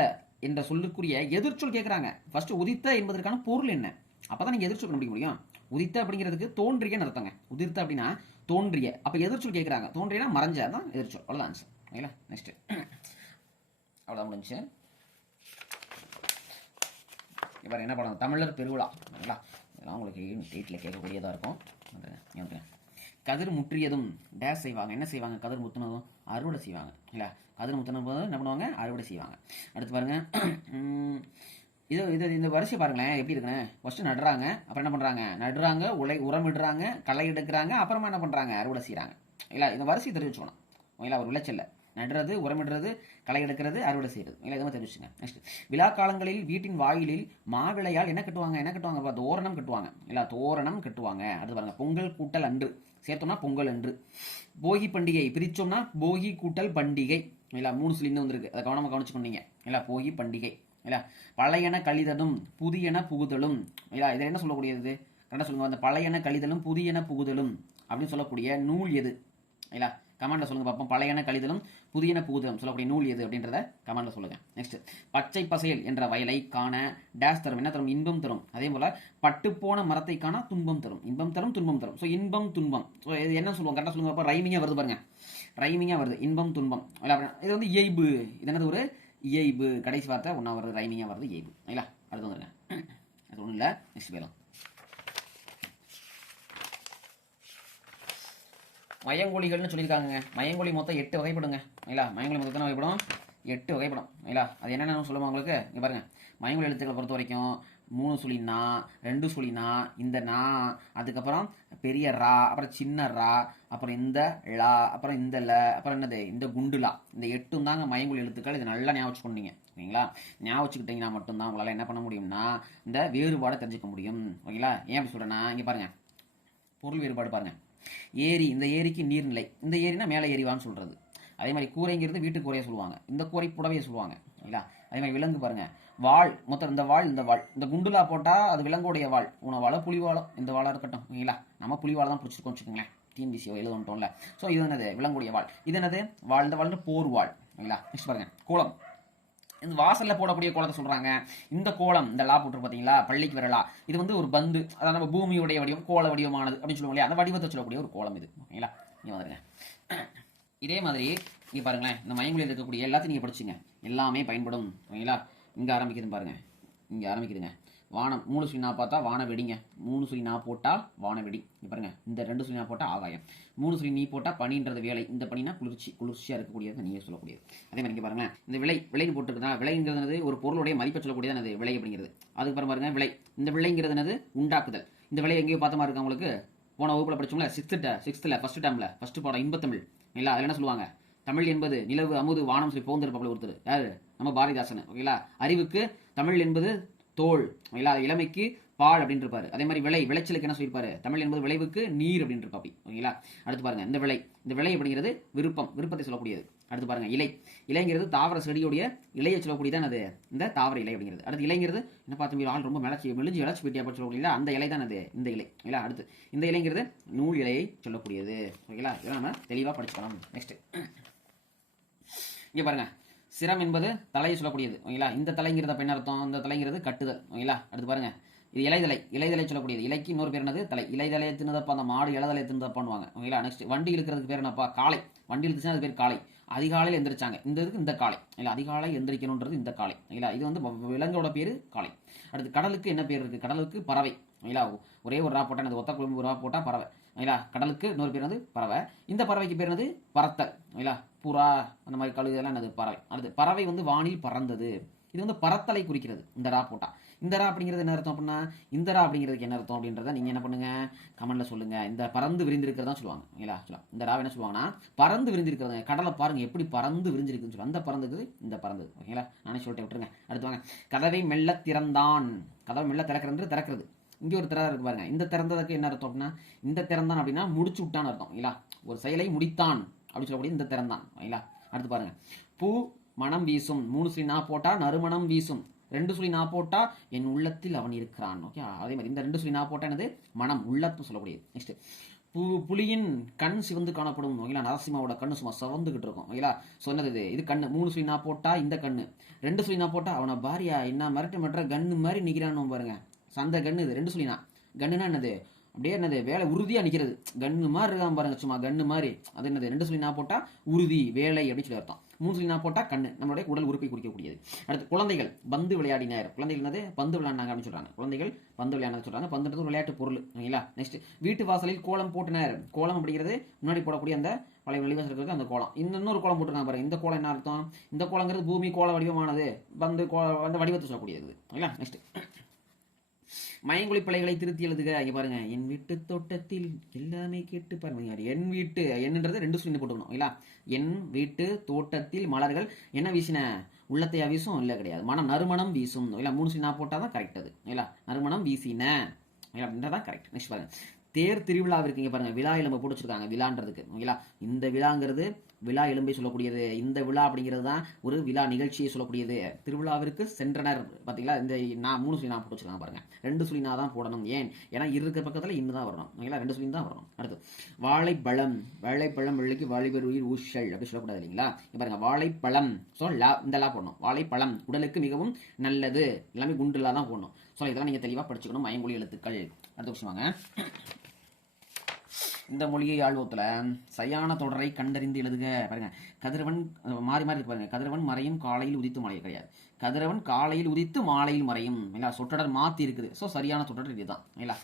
என்ற சொல்லுக்குரிய எதிர்ச்சொல் கேட்குறாங்க. ஃபர்ஸ்ட் உதித்த என்பதற்கான பொருள் என்ன, அப்பதான் நீங்க எதிர்ச்சொல் கண்டுபிடிக்க முடியும். உதித்த அப்படிங்கிறதுக்கு தோன்றியன்னு அர்த்தங்க. உதிர்த்த அப்படின்னா தோன்றிய. அப்ப எதிர்ச்சொல் கேட்குறாங்க. தோன்றியனா மறைஞ்ச தான் எதிர்ச்சொல். அவ்வளோதான் ஆன்சர். ஓகேங்களா? நெக்ஸ்ட் அவ்வளோதான் முடிஞ்சு. இப்போ என்ன பண்ணணும், தமிழர் பெருவிழா. ஓகேங்களா? இதெல்லாம் உங்களுக்கு டேட்டில் கேட்கக்கூடியதாக இருக்கும். கதிர் முற்றியதும் டேஸ் செய்வாங்க. என்ன செய்வாங்க? கதிர் முத்தினதும் அறுவடை செய்வாங்க. இல்லை, கதிர் முத்தின போது என்ன பண்ணுவாங்க? அறுவடை செய்வாங்க. அடுத்து பாருங்க, இது இந்த வரிசை பாருங்களேன் எப்படி இருக்குன்னு. ஃபர்ஸ்ட் நடுறாங்க, அப்புறம் என்ன பண்றாங்க? நடுறாங்க, உரம் இடுறாங்க, களை எடுக்கிறாங்க, அப்புறமா என்ன பண்றாங்க? அறுவடை செய்யறாங்க. இல்லை, இந்த வரிசை தெரிவிச்சுக்கணும். ஓகேங்களா? ஒரு விளைச்சல்ல நடுறது, உரமிடுறது, களை எடுக்கிறது, அறுவடை செய்யறது. இல்லை, இதுவும் தெரிவிச்சுங்க. நெக்ஸ்ட் விழா காலங்களில் வீட்டின் வாயிலில் மாவிளையால் என்ன கட்டுவாங்க? என்ன கட்டுவாங்க? தோரணம் கட்டுவாங்க. இல்லை, தோரணம் கட்டுவாங்க. அடுத்து பாருங்க, பொங்கல் கூட்டல் அன்று சேர்த்தோம்னா பொங்கல் அன்று. போகி பண்டிகை பிரிச்சோம்னா போகி கூட்டல் பண்டிகை. இல்லை, 3 சொல்லி இன்னும் வந்திருக்கு, அதை கவனமாக கவனிச்சுக்கொண்டீங்க. இல்லை, போகி பண்டிகை. இல்லை, பழையன கழிதலும் புதியன புகுதலும். இல்லை, இதை என்ன சொல்லக்கூடியது? கரெக்டாக சொல்லுங்க. அந்த பழையன கழிதலும் புதியன புகுதலும் அப்படின்னு சொல்லக்கூடிய நூல் எது? இல்லை, கமெண்ட்ல சொல்லுங்க பார்ப்போம். பழையன கழிதலும் புதியன புகுதலும் சொல்லக்கூடிய நூல் எது அப்படின்றத கமெண்ட்ல சொல்லுங்க. நெக்ஸ்ட் பச்சை பசையல் என்ற வயலை காண டேஸ் தரும். என்ன தரும்? இன்பம் தரும். அதே போல பட்டு போன மரத்தை காண துன்பம் தரும். இன்பம் தரும், துன்பம் தரும். ஸோ இன்பம் துன்பம். ஸோ இது என்ன சொல்லுவோம்? கரெக்டாக சொல்லுங்க. அப்போ ரைமிங்கா வருது பாருங்க. ரைமிங்கா வருது. இன்பம் துன்பம். இது வந்து இயைபு. இது என்னது? ஒரு இயைபு. கடைசி வார்த்தை ஒன்றா வருது, ரைமிங்கா வருது, இயைபு. இல்லைங்களா? அடுத்து வந்துருங்க. அது ஒன்றும் இல்லை. நெக்ஸ்ட் பேரும் மயங்கொலிகள்னு சொல்லியிருக்காங்க. மயங்கொலி மொத்தம் 8 வகைப்படுங்க. இல்லைங்களா? மயங்கொலி மொத்தம் வகைப்படும் 8 வகைப்படும். இல்லைங்களா? அது என்னென்னு சொல்லுவாங்க உங்களுக்கு. இங்கே பாருங்க, மயங்கொலி எழுத்துக்களை பொறுத்த வரைக்கும் 3 சுழினா, 2 சுழினா, இந்த நா, அதுக்கப்புறம் பெரிய ரா, அப்புறம் சின்ன ரா, அப்புறம் இந்த லா, அப்புறம் இந்த ல, அப்புறம் என்னது? இந்த குண்டுலா. இந்த 8 தாங்க மயங்கொலி எழுத்துக்கள். இது நல்லா ஞாபகம் வச்சுக்கொண்டீங்க. ஓகேங்களா? ஞாபகம் வச்சுக்கிட்டீங்கன்னா மட்டும்தான் உங்களால் என்ன பண்ண முடியும்னா இந்த வேறுபாடை தெரிஞ்சுக்க முடியும். ஓகேங்களா? ஏன் அப்படி சொல்கிறேன்னா, இங்கே பாருங்க, பொருள் வேறுபாடு பாருங்க. ஏரி, இந்த ஏரிக்கு நீர்நிலை. இந்த ஏரினா மேலே ஏரிவான்னு சொல்றது. அதே மாதிரி கூரைங்கிறது வீட்டு கூரையை சொல்லுவாங்க. இந்த கூரை புடவையை சொல்லுவாங்க. இல்லைங்களா? அதே மாதிரி விலங்கு பாருங்க, வாள். மொத்தம் இந்த வாள், இந்த வாள், இந்த குண்டுலா போட்டா அது விலங்குடைய வாள். உணவாளோ புலிவாளோ, இந்த வாழா இருக்கட்டும். ஓகேங்களா? நம்ம புலிவாளை தான் பிடிச்சிருக்கோம் வச்சுக்கோங்களேன். டிஎன்பிசியோ எழுதணும்ல. ஸோ இது என்னது? விலங்குடைய வாள். இது என்னது? வாழ். இந்த வாழ் போர் வாழ். ஓகேங்களா? நெக்ஸ்ட் பாருங்க, கோலம். இந்த வாசல்ல போடக்கூடிய கோலத்தை சொல்றாங்க. இந்த கோலம், இந்த லா போட்டு பார்த்தீங்களா, பள்ளிக்கு வரலா. இது வந்து ஒரு பந்து, அதாவது நம்ம பூமியுடைய வடிவம், கோல வடிவமானது அப்படின்னு சொல்லுவோம் இல்லையா? அந்த வடிவத்தை சொல்லக்கூடிய ஒரு கோலம் இது. ஓகேங்களா? இங்கே வந்துருங்க. இதே மாதிரி இங்கே பாருங்களேன், இந்த மயங்கொலியில் இருக்கக்கூடிய எல்லாத்தையும் நீங்கள் படிச்சுங்க. எல்லாமே பயன்படும். ஓகேங்களா? இங்கே ஆரம்பிக்குதுன்னு பாருங்க. இங்கே ஆரம்பிக்குதுங்க. வானம். 3 சுழினா பார்த்தா வான வெடிங்க. 3 சுழினா போட்டால் வான வெடி. இங்கே பாருங்க, இந்த 2 சுழினா போட்டால் ஆகாயம். 3 சுழி நீ போட்டால் பனின்றது வேலை. இந்த பனினா குளிர்ச்சியாக இருக்கக்கூடியது, நீங்கள் சொல்லக்கூடியது. அதே மாதிரி இங்கே பாருங்களேன், இந்த விலைன்னு போட்டுருக்குதா? விலைங்கிறது ஒரு பொருளுடைய மதிப்பை சொல்லக்கூடியது அது விலை அப்படிங்கிறது. அதுக்கு பாருங்க விலை. இந்த விலைங்கிறது என்னது? உண்டாக்குதல். இந்த விலை எங்கேயோ பார்த்த மாதிரி இருக்கு உங்களுக்கு. போன வகுப்பில் படிச்சோம்ல, சிக்ஸ்த்தில் ஃபர்ஸ்ட் டேர்மில் ஃபர்ஸ்ட் பாடம் இன்பத்தமிழ். இல்லை, அதில் என்ன சொல்லுவாங்க? தமிழ் என்பது நிலவு, அமுது, வானம் சொல்லி போந்திருப்பாப்புல ஒருத்தர். யாரு? நம்ம பாரதிதாசன். ஓகேங்களா? அறிவுக்கு தமிழ் என்பது தோல். ஓகேங்களா? இளமைக்கு பால் அப்படின்னு இருப்பாரு. அதே மாதிரி விளைச்சலுக்கு என்ன சொல்லியிருப்பாரு? தமிழ் என்பது விளைவுக்கு நீர் அப்படின்னு இருப்பாப்பி. ஓகேங்களா? அடுத்து பாருங்க, இந்த விலை அப்படிங்கிறது விருப்பம், விருப்பத்தை சொல்லக்கூடியது. அடுத்து பாருங்க இலை. இலைங்கிறது தாவர செடியுடைய இலையை சொல்லக்கூடியதான் அது இந்த தாவர இலை அப்படிங்கிறது. அடுத்து இலைங்கிறது என்ன பார்த்து ஆள் ரொம்ப மெலிஞ்சு இலச்சி பெட்டியா சொல்லக்கூடியது அந்த இலை தான் அது இந்த இலை. இல்லை அடுத்து இந்த இலைங்கிறது நூல் இலையை சொல்லக்கூடியது. ஓகேங்களா, இதெல்லாம் நம்ம தெளிவாக படிச்சுக்கலாம். நெக்ஸ்ட் இங்கே பாருங்க, சிரம் என்பது தலையை சொல்லக்கூடியது. ஓகேங்களா, இந்த தலைங்கிறது அப்ப என்ன அர்த்தம்? இந்த தலைங்கிறது கட்டுதல். ஓகேங்களா, அடுத்து பாருங்க இது இலைதலை. இலைதலை சொல்லக்கூடியது. இலைக்கு இன்னொரு பேர் என்னது? தலை. இலைதலையை தின்னதப்பா அந்த மாடு இலைதலையை தின்னதப்பான்னுவாங்க. ஓகேங்களா, நெக்ஸ்ட் வண்டி இழுக்கிறதுக்கு பேர் என்னப்பா? காளை. வண்டி இழுத்துச்சுன்னா அது பேர் காளை. அதிகாலையில் எந்திரிச்சாங்க, இந்த இதுக்கு இந்த காளை. இல்லை அதிகாலை எந்திரிக்கணுன்றது இந்த காளை. இல்லை இது வந்து விலங்கோட பேர் காளை. அடுத்து கடலுக்கு என்ன பேர் இருக்கு? கடலுக்கு பறவை. இல்லை ஒரே ஒரு ரா போட்டா அது ஒத்த குழம்பு ரா போட்டா பறவை. இல்லை கடலுக்கு இன்னொரு பேர் என்னது? பறவை. இந்த பறவைக்கு பேர் என்னது? பறத்தல். இல்லை புறா அந்த மாதிரி கழுகு எல்லாம் என்னது? பறவை. அடுத்து பறவை வந்து வானில் பறந்தது. இது வந்து பறத்தலை குறிக்கிறது இந்த ரா போட்டா. இந்த ரா அப்படிங்கிறது என்ன அர்த்தம் அப்படின்னா இந்த ரா அப்படிங்கிறதுக்கு என்ன அர்த்தம் அப்படின்றத நீங்க என்ன பண்ணுங்க, கமெண்ட்ல சொல்லுங்க. இந்த பறந்து விரிந்திருக்கிறதா சொல்லுவாங்க. இல்லையா சொல்லலாம். இந்த ரா என்ன சொல்லுவாங்கன்னா பறந்து விரிந்திருக்கிறது. கடலை பாருங்க எப்படி பறந்து விரிஞ்சிருக்குன்னு சொல்லுவாங்க. அந்த பறந்துக்கு இந்த பறந்தது. ஓகேங்களா, நானே சொல்லிட்டு விட்டுருங்க. அடுத்து வாங்க, கதவை மெல்ல திறந்தான். கதவை மெல்ல திறக்கிறது திறக்கிறது. இங்கே ஒரு திறா இருக்கு பாருங்க. இந்த திறந்ததுக்கு என்ன அர்த்தம் அப்படின்னா இந்த திறந்தான் அப்படின்னா முடிச்சு விட்டான்னு அர்த்தம். இல்லையா, ஒரு செயலை முடித்தான் அப்படின்னு சொல்லக்கூடிய இந்த திறந்தான். இல்லையா, அடுத்து பாருங்க, பூ மனம் வீசும். 3 சுழி நா போட்டா நறுமணம் வீசும். 2 சுழி நா போட்டா என் உள்ளத்தில் அவன் இருக்கிறான். ஓகே, அதே மாதிரி இந்த 2 சுழி நா போட்டா என்னது? மனம், உள்ளத்து சொல்லக்கூடியது. நெக்ஸ்ட் புலியின் கண் சிவந்து காணப்படும். ஓகேங்களா, நரசிம்மாவோட கண்ணு சும்மா சவந்துகிட்டு இருக்கும். ஓகேங்களா, சொன்னது இது கண்ணு. 3 சுழி நா போட்டா இந்த கண்ணு. 2 சுழி நா போட்டா அவனை பாரியா என்ன மிரட்ட கண்ணு மாதிரி நிக்கிறான்னு பாருங்க. சந்த கண்ணு இது. 2 சுழி நா கண்ணுனா என்னது? அப்படியே என்னது? வேலை உறுதியா நிக்கிறது. கண்ணு மாதிரி இருக்கான் பாருங்க, சும்மா கண்ணு மாதிரி. அது என்னது? 2 சுழி நா போட்டா உறுதி, வேலை அப்படின்னு சொல்லி அர்த்தம். 3 சுழி நா போட்டா கண்ணு, நம்மளுடைய உடல் உறுப்பை குறிக்கக்கூடியது. அடுத்து குழந்தைகள் பந்து விளையாடினார். குழந்தைகள் என்னது? பந்து விளையாடினாங்க அப்படின்னு சொல்றாங்க. குழந்தைகள் பந்து விளையாட சொல்றாங்க. பந்துன்றது ஒரு விளையாட்டு பொருள். ஓகேங்களா, நெக்ஸ்ட் வீட்டு வாசலில் கோலம் போட்டினார். கோலம் அப்படிங்கிறது முன்னாடி போடக்கூடிய அந்த பழைய வெளிவாசல் இருக்கிறது அந்த கோலம். இன்னொரு கோலம் போட்டிருக்காங்க பாருங்க. இந்த கோலம் என்ன அர்த்தம்? இந்த கோலங்கிறது பூமி கோல வடிவமானது. பந்து அந்த வடிவத்தை சொல்லக்கூடியது. ஓகேங்களா, நெக்ஸ்ட் மயங்கொழி பிள்ளைகளை திருத்தி எழுதுக. இங்க பாருங்க, என் வீட்டு தோட்டத்தில் எல்லாமே கேட்டு பாருங்க. என் வீட்டு என்னன்றது 2 சுழி போட்டுக்கணும். இல்ல, என் வீட்டு தோட்டத்தில் மலர்கள் என்ன வீசின? உள்ளத்தையா வீசும்? இல்ல கிடையாது. மனம் நறுமணம் வீசும். இல்ல 3 சுழி போட்டாதான் கரெக்ட். அது இல்ல நறுமணம் வீசின அப்படின்றதான் கரெக்ட். நெக்ஸ்ட் பாருங்க, தேர் திருவிழா இருக்கீங்க பாருங்க. விழா எலும்பை போட்டு வச்சிருக்காங்க விழான்றதுக்கு. ஓகேங்களா, இந்த விழாங்கிறது விழா எலும்பை சொல்லக்கூடியது. இந்த விழா அப்படிங்கிறது தான் ஒரு விழா நிகழ்ச்சியை சொல்லக்கூடியது. திருவிழாவிற்கு சென்றனர். பார்த்தீங்களா, இந்த 3 சுழி போட்டு வச்சிருக்காங்க பாருங்க. 2 சுழி தான் போடணும். ஏன்? ஏன்னா இருக்கிற பக்கத்தில் இன்னும் தான் வரணும். ஓகேங்களா, 2 சுழி தான் வரணும். அடுத்து வாழைப்பழம். வாழைப்பழம் வெள்ளைக்கு வாலிபர் உயிர் ஊஷல் அப்படி சொல்லக்கூடாது இல்லைங்களா. பாருங்க, வாழைப்பழம் இந்த லா போடணும். வாழைப்பழம் உடலுக்கு மிகவும் நல்லது. எல்லாமே குண்டுலா தான் போடணும். ஸோ இதெல்லாம் நீங்க தெளிவாக படிச்சுக்கணும். மயங்கொழி எழுத்துக்கள். அடுத்த விஷயம் வாங்க, இந்த மொழியை ஆழ்வத்துல சரியான தொடரை கண்டறிந்து எழுதுக. பாருங்க, கதிரவன் மாறி மாறி இருக்கு பாருங்க. கதிரவன் மறையும் காலையில் உதித்து மாலை கிடையாது. கதிரவன் காலையில் உதித்து மாலையில் மறையும். இல்ல, சொற்றொடர் மாத்தி இருக்குது. ஸோ சரியான தொடர் இதுதான். இல்ல,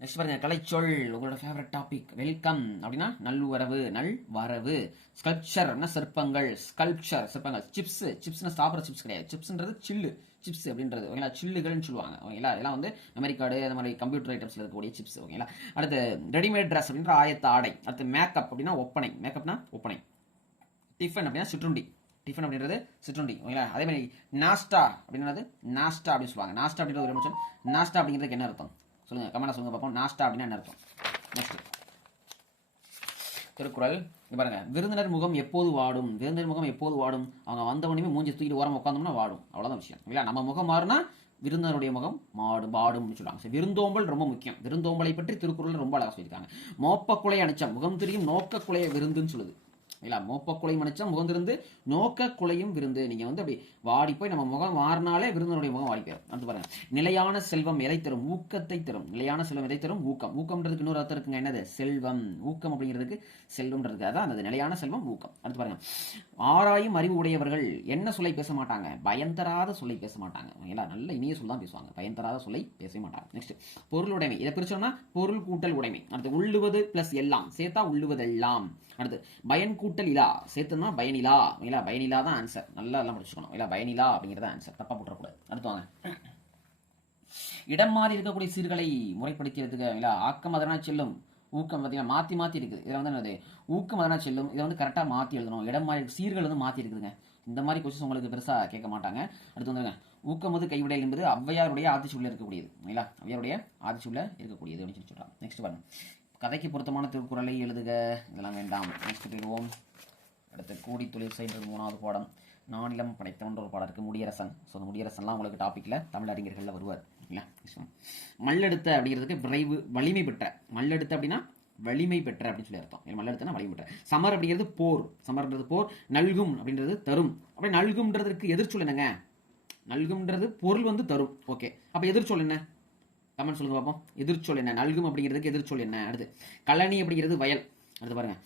நெக்ஸ்ட் பாருங்க, கலைச்சொல். உங்களோட ஃபேவரட் டாபிக். வெல்கம் அப்படின்னா நல்வரவு, நல்வரவு. ஸ்கல்ப்சர் சிற்பங்கள். ஸ்கல்ப்சர் சிற்பங்கள். சிப்ஸ்னா சாப்பிட்ற சிப்ஸ் கிடையாது. சிப்ஸ்ன்றது சில்லு சிப்ஸ் அப்படின்றது. ஓகேங்களா, சில்லுகள்னு சொல்லுவாங்க. ஓகேங்களா, இதெல்லாம் வந்து மெமரி கார்டு அந்த மாதிரி கம்ப்யூட்டர் ஐட்டம்ஸ்ல இருக்கக்கூடிய சிப்ஸ். ஓகேங்களா, அடுத்து ரெடிமேட் ட்ரெஸ் அப்படின்ற ஆயத்த ஆடை. அடுத்து மேக்கப் அப்படின்னா ஒப்பனை. மேக்கப்னா ஒப்பனை. டிஃபன் அப்படின்னா சிற்றுண்டி. டிஃபன் அப்படின்றது சிற்றுண்டி. ஓகேங்களா, அதே மாதிரி நாஸ்டா அப்படின்றது நாஸ்டா அப்படின்னு சொல்லுவாங்க. நாஸ்டா அப்படின்றது ஒரு நிமிஷம். நாஸ்டா அப்படிங்கிறதுக்கு என்ன அர்த்தம் சொல்லுங்க, கமெண்ட்ல சொல்லுங்க பார்ப்போம். நாஸ்டா அப்படின்னா என்ன அர்த்தம்? நெக்ஸ்ட் திருக்குறள். பாருங்க, விருந்தினர் முகம் எப்போது வாடும்? விருந்தினர் முகம் எப்போது வாடும்? அவங்க வந்தவனையுமே மூஞ்சி தூக்கிட்டு ஓரம் உட்காந்தோம்னா வாடும். அவ்வளவுதான் விஷயம். இல்ல, நம்ம முகம் மாறினா விருந்தினருடைய முகம் வாடும் சொல்லுவாங்க. விருந்தோம்பல் ரொம்ப முக்கியம். விருந்தோம்பலை பற்றி திருக்குறள் ரொம்ப அழகா சொல்லியிருக்காங்க. மோப்பக்குலை அணிச்சம் முகம் தெரியும் நோக்க குலைய விருந்துன்னு சொல்லுது. இல்ல, மோப்பக்குலையும் அணிச்சா முகம் திருந்து நோக்க குலையும் விருந்து. நீங்க வந்து அப்படி வாடி போய் நம்ம முகம் மாறினாலே விருந்தினருடைய முகம் வாடி போயிடும். அடுத்து பாருங்க, நிலையான செல்வம் எதை தரும்? ஊக்கத்தை தரும். நிலையான செல்வம் எதை தரும்? ஊக்கம். ஊக்கம்ன்றதுக்கு இன்னொரு அர்த்தம் இருக்குங்க. என்னது? செல்வம். ஊக்கம் அப்படிங்கிறதுக்கு செல்வம்ன்றதுக்கு அதான் அந்த நிலையான செல்வம் ஊக்கம். அடுத்து பாருங்க, ஆராயும் அறிவு உடையவர்கள் என்ன சொல்லை பேச மாட்டாங்க? பயன் தராத சொல்லை பேச மாட்டாங்க. நல்ல இனிய சொல் தான் பேசுவாங்க. பயன் தராத சொல்லை பேச மாட்டாங்க. நெக்ஸ்ட் பொருளுடைமை. இதை பிரிச்சோம்னா பொருள் கூட்டல் உடைமை. அடுத்து உள்ளுவது பிளஸ் எல்லாம் சேர்த்தா உள்ளுவதெல்லாம். அடுத்து பயன் கூட்டல் இலா சேர்த்துனா பயனிலா. பயனிலா தான் ஆன்சர். நல்லா எல்லாம் படிச்சுக்கணும். இல்ல, பயனிலா அப்படிங்கிறத ஆன்சர். தப்பா போட்டுறக்கூடாது. அடுத்து வாங்க, இடம் மாறி இருக்கக்கூடிய சீர்களை முறைப்படுத்தி எடுத்துக்க. இல்ல, ஆக்கம் அதனால் செல்லும். ஊக்கம் பார்த்தீங்கன்னா மாற்றி இருக்குது. இதில் வந்து என்னது? ஊக்கம் அதனால் செல்லும். இதை வந்து கரெக்டாக மாற்றி எழுதணும். இடம் மாறி சீர்கள் வந்து மாற்றி இருக்குதுங்க. இந்த மாதிரி கொஸ்டின் உங்களுக்கு பெருசாக கேட்க மாட்டாங்க. அடுத்து வந்துங்க, ஊக்கம் வந்து கைவிடல் என்பது ஔவையாருடைய ஆத்திச்சூழல இருக்கக்கூடியது. இல்லைங்களா, ஔவையாருடைய ஆத்திச்சூழல இருக்கக்கூடியது அப்படின்னு சொல்லி சொல்றாங்க. நெக்ஸ்ட் பாருங்க, கதைக்கு பொருத்தமான திருக்குறளை எழுதுக. இதெல்லாம் வேண்டாம். நெக்ஸ்ட் போயிடுவோம். அடுத்து கூடி தொழில் செய்கிறது 3வது பாடம். நானிலம் படைத்தவன்ற ஒரு பாடம் இருக்குது, முடியரசன். ஸோ அந்த முடியரசன்லாம் உங்களுக்கு டாப்பிக்கில் தமிழ் அறிஞர்களில் வருவார் இல்லையா. மல்லெடுத்த அப்படிங்கிறதுக்கு விரைவு வலிமை பெற்ற. மல்லெடுத்த அப்படின்னா வலிமை பெற்ற அப்படின்னு சொல்லி அர்த்தம். மல்லெடுத்தனா வலிமை பெற்ற. சமர் அப்படிங்கிறது போர். சமர்ன்றது போர். நல்கும் அப்படின்றது தரும். அப்படி நல்கும்ன்றதுக்கு எதிர்ச்சொல் என்னங்க? நல்கும்ன்றது பொருள் வந்து தரும். ஓகே, அப்போ எதிர்ச்சொல் என்ன? கமெண்ட் சொல்லுங்க பார்ப்போம். எதிர்ச்சொல் என்ன? நல்கும் அப்படிங்கிறதுக்கு எதிர்ச்சொல் என்ன? அடுத்து கழனி அப்படிங்கிறது வயல். அடுத்து பாருங்க,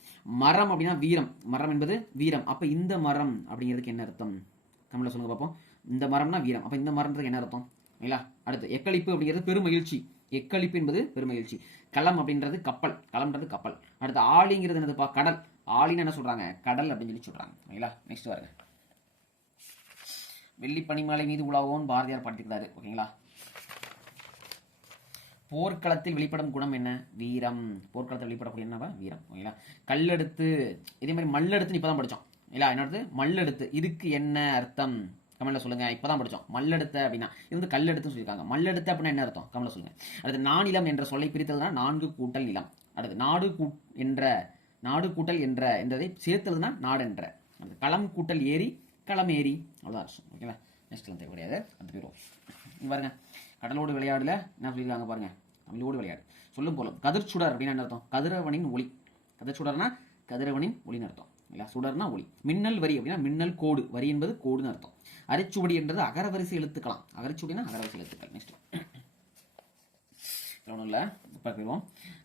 மரம் அப்படின்னா வீரம். மரம் என்பது வீரம். அப்ப இந்த மரம் அப்படிங்கிறதுக்கு என்ன அர்த்தம்? கமெண்ட்ல சொல்லுங்க பார்ப்போம். இந்த மரம்னா வீரம். அப்ப இந்த மரம்ன்றதுக்கு என்ன அர்த்தம்? இல்லையா. அடுத்து எக்களிப்பு அப்படிங்கிறது பெருமகிழ்ச்சி. எக்களிப்பு என்பது பெருமகிழ்ச்சி. களம் அப்படின்றது கப்பல். களம்ன்றது கப்பல். அடுத்து ஆழிங்கிறது என்னதுப்பா? கடல். ஆழின்னு என்ன சொல்றாங்க? கடல் அப்படின்னு சொல்லி சொல்றாங்க. ஓகேங்களா. நெக்ஸ்ட் பாருங்க, வெள்ளி பனிமலை மீது உலாவோன்னு பாரதியார் பாடிக்கிறாரு. ஓகேங்களா. போர்க்களத்தில் வெளிப்படும் குணம் என்ன? வீரம். போர்க்களத்தில் வெளிப்படக்கூடிய என்ன? வீரம். ஓகேங்களா. கல்லெடுத்து, இதே மாதிரி மல்லெடுத்து இப்பதான் படிச்சோம் இல்ல. என்னது மல்லெடுத்து? இதுக்கு என்ன அர்த்தம்? கமெண்ட்ல சொல்லுங்க. இப்பதான் படிச்சோம். மல்லெடுத்த அப்படின்னா இது வந்து கல்லெடுத்து சொல்லியிருக்காங்க. மல்லெடுத்த அப்படின்னா என்ன அர்த்தம்? கமெண்ட்ல சொல்லுங்க. அடுத்து நானிலம் என்ற சொல்லை பிரித்ததுனா 4 கூட்டல் நிலம். அடுத்து நாடு கூட்டல் என்ற என்றதை சேர்த்ததுன்னா நாடு என்ற. அடுத்து களம் கூட்டல் ஏரி, களம் ஏரி. அவ்வளோதான் அர்த்தம். ஓகேங்களா. நெக்ஸ்ட் தேவை கிடையாது. அது போயிடும். பாருங்க, கடலோடு விளையாடுல என்ன சொல்லியிருக்காங்க பாருங்க. தமிழோடு விளையாடு. சொல்லும் போலும். கதிர்ச்சுடர் அப்படின்னா என்ன அர்த்தம்? கதிரவனின் ஒளி. கதிர்ச்சுடர்னா கதிரவனின் ஒளின்னு அர்த்தம். இல்ல, சுடர்னா ஒளி. மின்னல் வரி அப்படின்னா மின்னல் கோடு. வரி என்பது கோடுன்னு அர்த்தம். அரிச்சுவடி என்றது அகரவரிசை எழுத்துக்கலாம். அகரச்சுவடினா அகரவரிசை எழுத்துக்கள். நெக்ஸ்ட் ஒன்றும் இல்லை, பார்ப்போம்.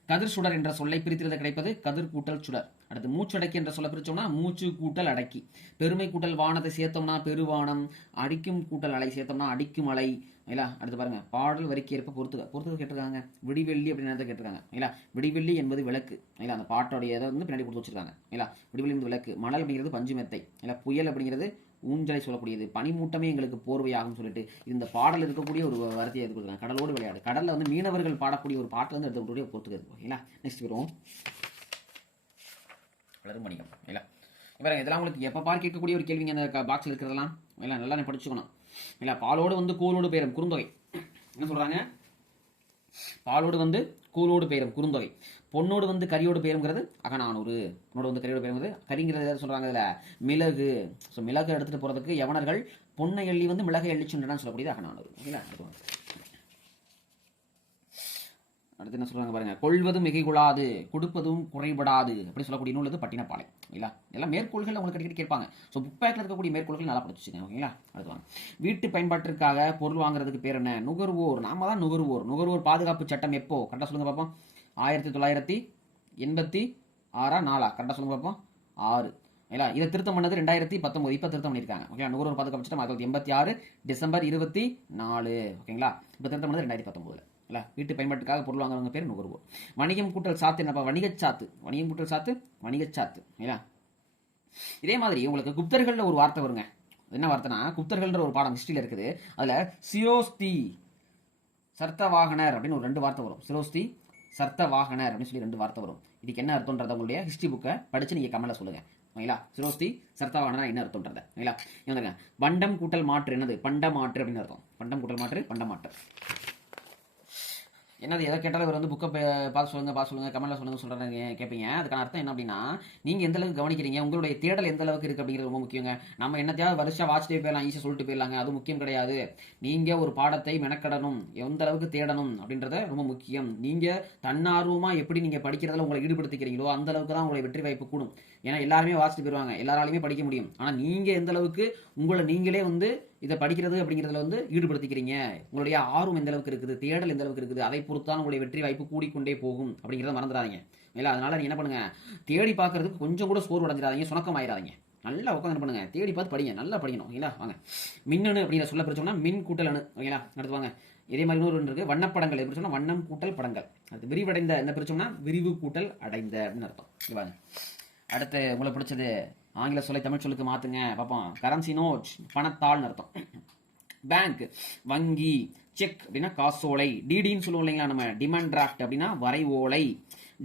கதிர் சுடர் என்ற சொல்லை பிரித்திருந்த கிடைப்பது கதிர் கூட்டல் சுடர். அடுத்து மூச்சடக்கி என்ற சொல்ல பிரிச்சோம்னா மூச்சு கூட்டல் அடக்கி. பெருமை கூட்டல் வானத்தை சேர்த்தோம்னா பெருவானம். அடிக்கும் கூட்டல் அலை சேர்த்தோம்னா அடிக்கும் அலை. இல்ல. அடுத்து பாருங்க, பாடல் வரிக்கு ஏற்ப பொறுத்து கேட்டிருக்காங்க. விடிவெள்ளி அப்படின்னு கேட்டிருக்காங்க. இல்ல, விடிவெள்ளி என்பது விளக்கு. இல்ல, அந்த பாட்டோடைய இதை வந்து பின்னாடி கொடுத்து வச்சிருக்காங்க. இல்ல, விடிவெள்ளி என்பது விளக்கு. மணல் அப்படிங்கிறது பஞ்சு மெத்தை. இல்ல, புயல் அப்படிங்கிறது ஊஞ்சலை சொல்லக்கூடியது. பனிமூட்டமே எங்களுக்கு போர்வையாகும் சொல்லிட்டு இந்த பாடல் இருக்கக்கூடிய ஒரு வார்த்தையை எடுத்துக்கிறாங்க. கடலோடு விளையாடு. கடல்ல வந்து மீனவர்கள் பாடக்கூடிய ஒரு பாட்டில் இருந்து எடுத்துக்கூடிய பொறுத்துக்கிறது. ஓகேங்களா. நெக்ஸ்ட் வருவோம். வளரும் வணிகம். இல்லை, இப்போ இதெல்லாம் உங்களுக்கு எப்போ பார் கேட்கக்கூடிய ஒரு கேள்விங்க. அந்த பாக்ஸில் இருக்கிறதெல்லாம் இல்லை, நல்லா படிச்சுக்கணும். இல்லை, பாலோடு வந்து கூலோடு பேரும் குறுந்தொகை. என்ன சொல்றாங்க? பாலோடு வந்து கூலோடு பேரும் குறுந்தொகை. பொண்ணோடு வந்து கரியோடு பேருங்கிறது அகநானூறு. பொண்ணோடு வந்து கரியோடு பேருங்கிறது கரிங்கிறது சொல்றாங்க. இதுல மிளகு. ஸோ மிளகு எடுத்துட்டு போறதுக்கு யவனர்கள் பொன்னை எள்ளி வந்து மிளகை எள்ளி சென்றான்னு சொல்லக்கூடியது அகநானூறு. ஓகேங்களா. அடுத்து என்ன சொல்றாங்க பாருங்க, கொள்வதும் மிகை கொள்ளாது, கொடுப்பதும் குறைபடாது அப்படி சொல்லக்கூடிய நூல் வந்து பட்டினப்பாலை. ஓகேங்களா. எல்லாம் மேற்கோள்கள் உங்களுக்கு அடிக்கடி கேட்பாங்க. ஸோ புக் பேக்கில் இருக்கக்கூடிய மேற்கோள்கள் நல்லா படிச்சுங்க. ஓகேங்களா. அடுத்து வாங்க, வீட்டு பயன்பாட்டிற்காக பொருள் வாங்குறதுக்கு பேர் என்ன? நுகர்வோர். நாம தான் நுகர்வோர். நுகர்வோர் பாதுகாப்பு சட்டம் எப்போ? கரெக்டாக சொல்லுங்க பார்ப்போம். 1986 கரெக்டாக சொல்லுங்க பார்ப்போம். 6. இல்ல, இதை திருத்தம் பண்ணது 2019. இப்போ திருத்தம் பண்ணியிருக்காங்க. ஓகேங்களா. நுகர்வோர் பாதுகாப்பு சட்டம் 1986 டிசம்பர் 24. ஓகேங்களா. இப்போ திருத்தம் பண்ணது 2019. இல்ல, வீட்டு பயன்பாட்டுக்காக பொருள் வாங்குறவங்க பேர் நுகர்வோர். வணிகம் கூட்டல் சாத்து என்னப்பா? வணிகச்சாத்து. வணிகம் கூட்டல் சாத்து வணிகச்சாத்து. இல்லையா. இதே மாதிரி உங்களுக்கு குப்தர்கள்ல ஒரு வார்த்தை வருங்க. என்ன வார்த்தைனா, குப்தர்கள்ன்ற ஒரு பாடம் ஹிஸ்டரியில் இருக்குது. அதுல சிரோஸ்தி சர்த்தவாகனர் அப்படின்னு ஒரு 2 வார்த்தை வரும். சிரோஸ்தி சர்த்தவாகனர் அப்படின்னு சொல்லி 2 வார்த்தை வரும். இதுக்கு என்ன அர்த்தம்ன்றத உங்களுடைய ஹிஸ்டரி புக்கை படிச்சு நீங்க கமெண்ட்ல சொல்லுங்க. ஓகேங்களா. சிரோஸ்தி சர்த்தவாகனர் என்ன அர்த்தம்ன்றத. ஓகேங்களா. பண்டம் கூட்டல் மாற்று என்னது? பண்ட மாற்று அப்படின்னு அர்த்தம். பண்டம் கூட்டல் மாற்று பண்ட மாற்று. என்னது எதை கேட்டாலும் இவர் வந்து புக்கை பார்த்து சொல்லுங்க கமெண்ட்ல சொல்றாங்க கேட்பீங்க. அதுக்கான அர்த்தம் என்ன அப்படின்னா, நீங்க எந்த அளவுக்கு கவனிக்கிறீங்க, உங்களுடைய தேடல் எந்த அளவுக்கு இருக்கு அப்படிங்கிறது ரொம்ப முக்கியங்க. நம்ம என்னத்தையாவது வருஷம் வாட்சிட்டே போயிடலாம், ஈஸியாக சொல்லிட்டு போயிடலாங்க, அது முக்கியம் கிடையாது. நீங்க ஒரு பாடத்தை மெனக்கடணும், எந்த அளவுக்கு தேடணும் அப்படின்றத ரொம்ப முக்கியம். நீங்க தன்னார்வமா எப்படி நீங்க படிக்கிறதுல உங்களை ஈடுபடுத்திக்கிறீங்களோ அந்த அளவுக்கு தான் உங்களுடைய வெற்றி வாய்ப்பு கூடும். ஏன்னா எல்லாருமே வாசிட்டு போயிடுவாங்க, எல்லாராலையுமே படிக்க முடியும். ஆனா நீங்க எந்த அளவுக்கு உங்களை நீங்களே வந்து இதை படிக்கிறது அப்படிங்கிறதுல வந்து ஈடுபடுத்திக்கிறீங்க, உங்களுடைய ஆர்வம் எந்த அளவுக்கு இருக்குது, தேடல் எந்த அளவுக்கு இருக்குது, அதை பொறுத்தான் உங்களுடைய வெற்றி வாய்ப்பு கூடிக்கொண்டே போகும் அப்படிங்கிறத மறந்துடாதீங்க. இல்லை, அதனால நீங்க என்ன பண்ணுங்க, தேடி பார்க்கறதுக்கு கொஞ்சம் கூட சோர்வு அடைஞ்சிடாதீங்க, சுணக்கம் ஆயிடாதீங்க. நல்லா உட்காந்து பண்ணுங்க, தேடி பார்த்து படிங்க, நல்லா படிக்கணும். ஓகேங்களா. வாங்க, மின்னணு அப்படிங்கிற சொல்ல பிரிச்சோம்னா மின் கூட்டல் அணு. ஓகேங்களா. அடுத்து வாங்க, இதே மாதிரி இன்னொரு இருக்கு, வண்ணப்படங்கள் எப்படி சொன்னா வண்ணம் கூட்டல் படங்கள். அடுத்து விரிவடைந்த என்ன பிரிச்சோம்னா விரிவு கூட்டல் அடைந்த அப்படின்னு அர்த்தம். வாங்க, அடுத்து உங்களுக்கு பிடிச்சது ஆங்கில சொல்லை தமிழ் சொல்லுக்கு மாத்துங்க பார்ப்போம். கரன்சி நோட் பணத்தாள்னு அர்த்தம். பேங்க் வங்கி. செக் அப்படின்னா காசோலை. டிடின்னு சொல்லுவோம் இல்லைங்களா நம்ம, டிமாண்ட் டிராஃப்ட் அப்படின்னா வரை ஓலை.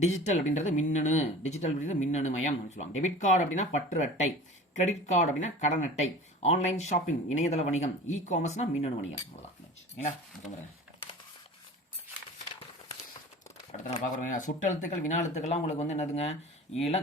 டிஜிட்டல் அப்படின்றது மின்னணு. டிஜிட்டல் அப்படின்றது மின்னணு மயம் சொல்லுவாங்க. டெபிட் கார்டு அப்படின்னா பற்று அட்டை. கிரெடிட் கார்டு அப்படின்னா கடன் அட்டை. ஆன்லைன் ஷாப்பிங் இணையதள வணிகம். இ காமர்ஸ்னா மின்னணு வணிகம். அவ்வளவுதான். அடுத்து நம்ம பார்க்குறோம் சுட்டெழுத்துக்கள் வினா எழுத்துக்கள்லாம் உங்களுக்கு வந்து என்னதுங்க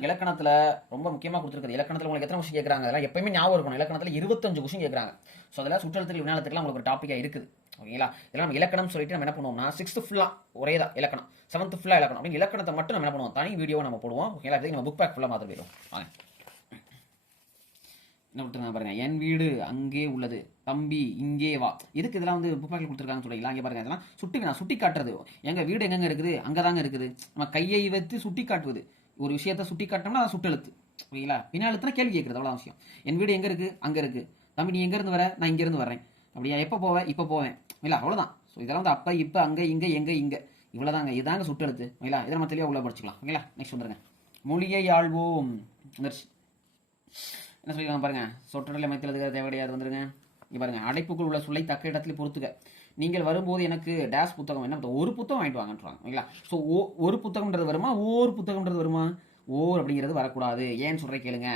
இலக்கணத்தில் ரொம்ப முக்கியமாக கொடுத்துருக்குது. இலக்கணத்தில் உங்களுக்கு எத்தனை கொஸ்டின் கேட்குறாங்க அதெல்லாம் எப்பயுமே ஞாபகம் இருக்கணும். இலக்கணத்தில் 25 கொஸ்டின் கேட்குறாங்க. ஸோ அதில் சுட்டெழுத்துக்கள் வினா எழுத்துக்கள்லாம் உங்களுக்கு ஒரு டாப்பிக்காக இருக்குது. ஓகேங்களா, இதெல்லாம் நம்ம இலக்கணம் சொல்லிட்டு நம்ம என்ன பண்ணுவோம்னா 6th ஃபுல்லாக ஒரே தான் இலக்கணம், 7th ஃபுல்லாக இலக்கணம் அப்படின்னு இலக்கணத்தை மட்டும் நம்ம என்ன பண்ணுவோம் தனி வீடியோவை நம்ம போடுவோம். ஓகேங்களா, இதுக்கு நம்ம புக் பேக் ஃபுல்லாக மாற்ற போயிடும். வாங்க என்ன விட்டுருங்க பாருங்க, என் வீடு அங்கே உள்ளது, தம்பி இங்கே வா. இதுக்கு இதெல்லாம் வந்து புக் பேக்கில் கொடுத்துருக்காங்கன்னு சொல்லிக்கலாம். இங்கே பாருங்க, இதெல்லாம் சுட்டி காட்டுறது. எங்கள் வீடு எங்கெங்க இருக்குது, அங்கே தாங்க இருக்குது. நம்ம கையை வைத்து சுட்டி காட்டுவது. ஒரு விஷயத்தை சுட்டி காட்டினோம்னா அது சுட்டெழுத்து. ஓகேங்களா, வினா எழுத்துனா கேள்வி கேட்குறது, அவ்வளோ விஷயம். என் வீடு எங்கே இருக்குது, அங்கே இருக்குது. தம்பி நீ எங்கேருந்து வர, நான் இங்கேருந்து வரேன். அப்படியா, எப்போ போவேன், இப்போ போவேன். இல்லை அவ்வளோதான். ஸோ இதெல்லாம் வந்து அப்போ இப்போ அங்கே இங்கே எங்கே இங்கே இவ்வளோதாங்க. இதாங்க சுட்டெழுத்து. ஓகேங்களா, இதை நம்ம தெளிவாக உள்ள படிச்சுக்கலாம். ஓகேங்களா, நெக்ஸ்ட் வந்துருங்க. மொழியை ஆள்வோம் என்ன சொல்லிருக்காங்க பாருங்க. சொற்றொடர் அமைத்துறது தேவையாது வந்துருங்க. இங்க பாருங்க, அடைப்புக்குள் உள்ள சொல்லை தக்க இடத்துல பொறுத்துக்க. நீங்கள் வரும்போது எனக்கு டேஷ் புத்தகம் என்ன ஒரு புத்தகம் வாங்கிட்டு வாங்கன்றாங்க. ஓகேங்களா, ஸோ ஒரு புத்தகம்ன்றது வருமா, ஓர் புத்தகம்ன்றது வருமா? ஓர் அப்படிங்கிறது வரக்கூடாது. ஏன்னு சொல்ற கேளுங்க.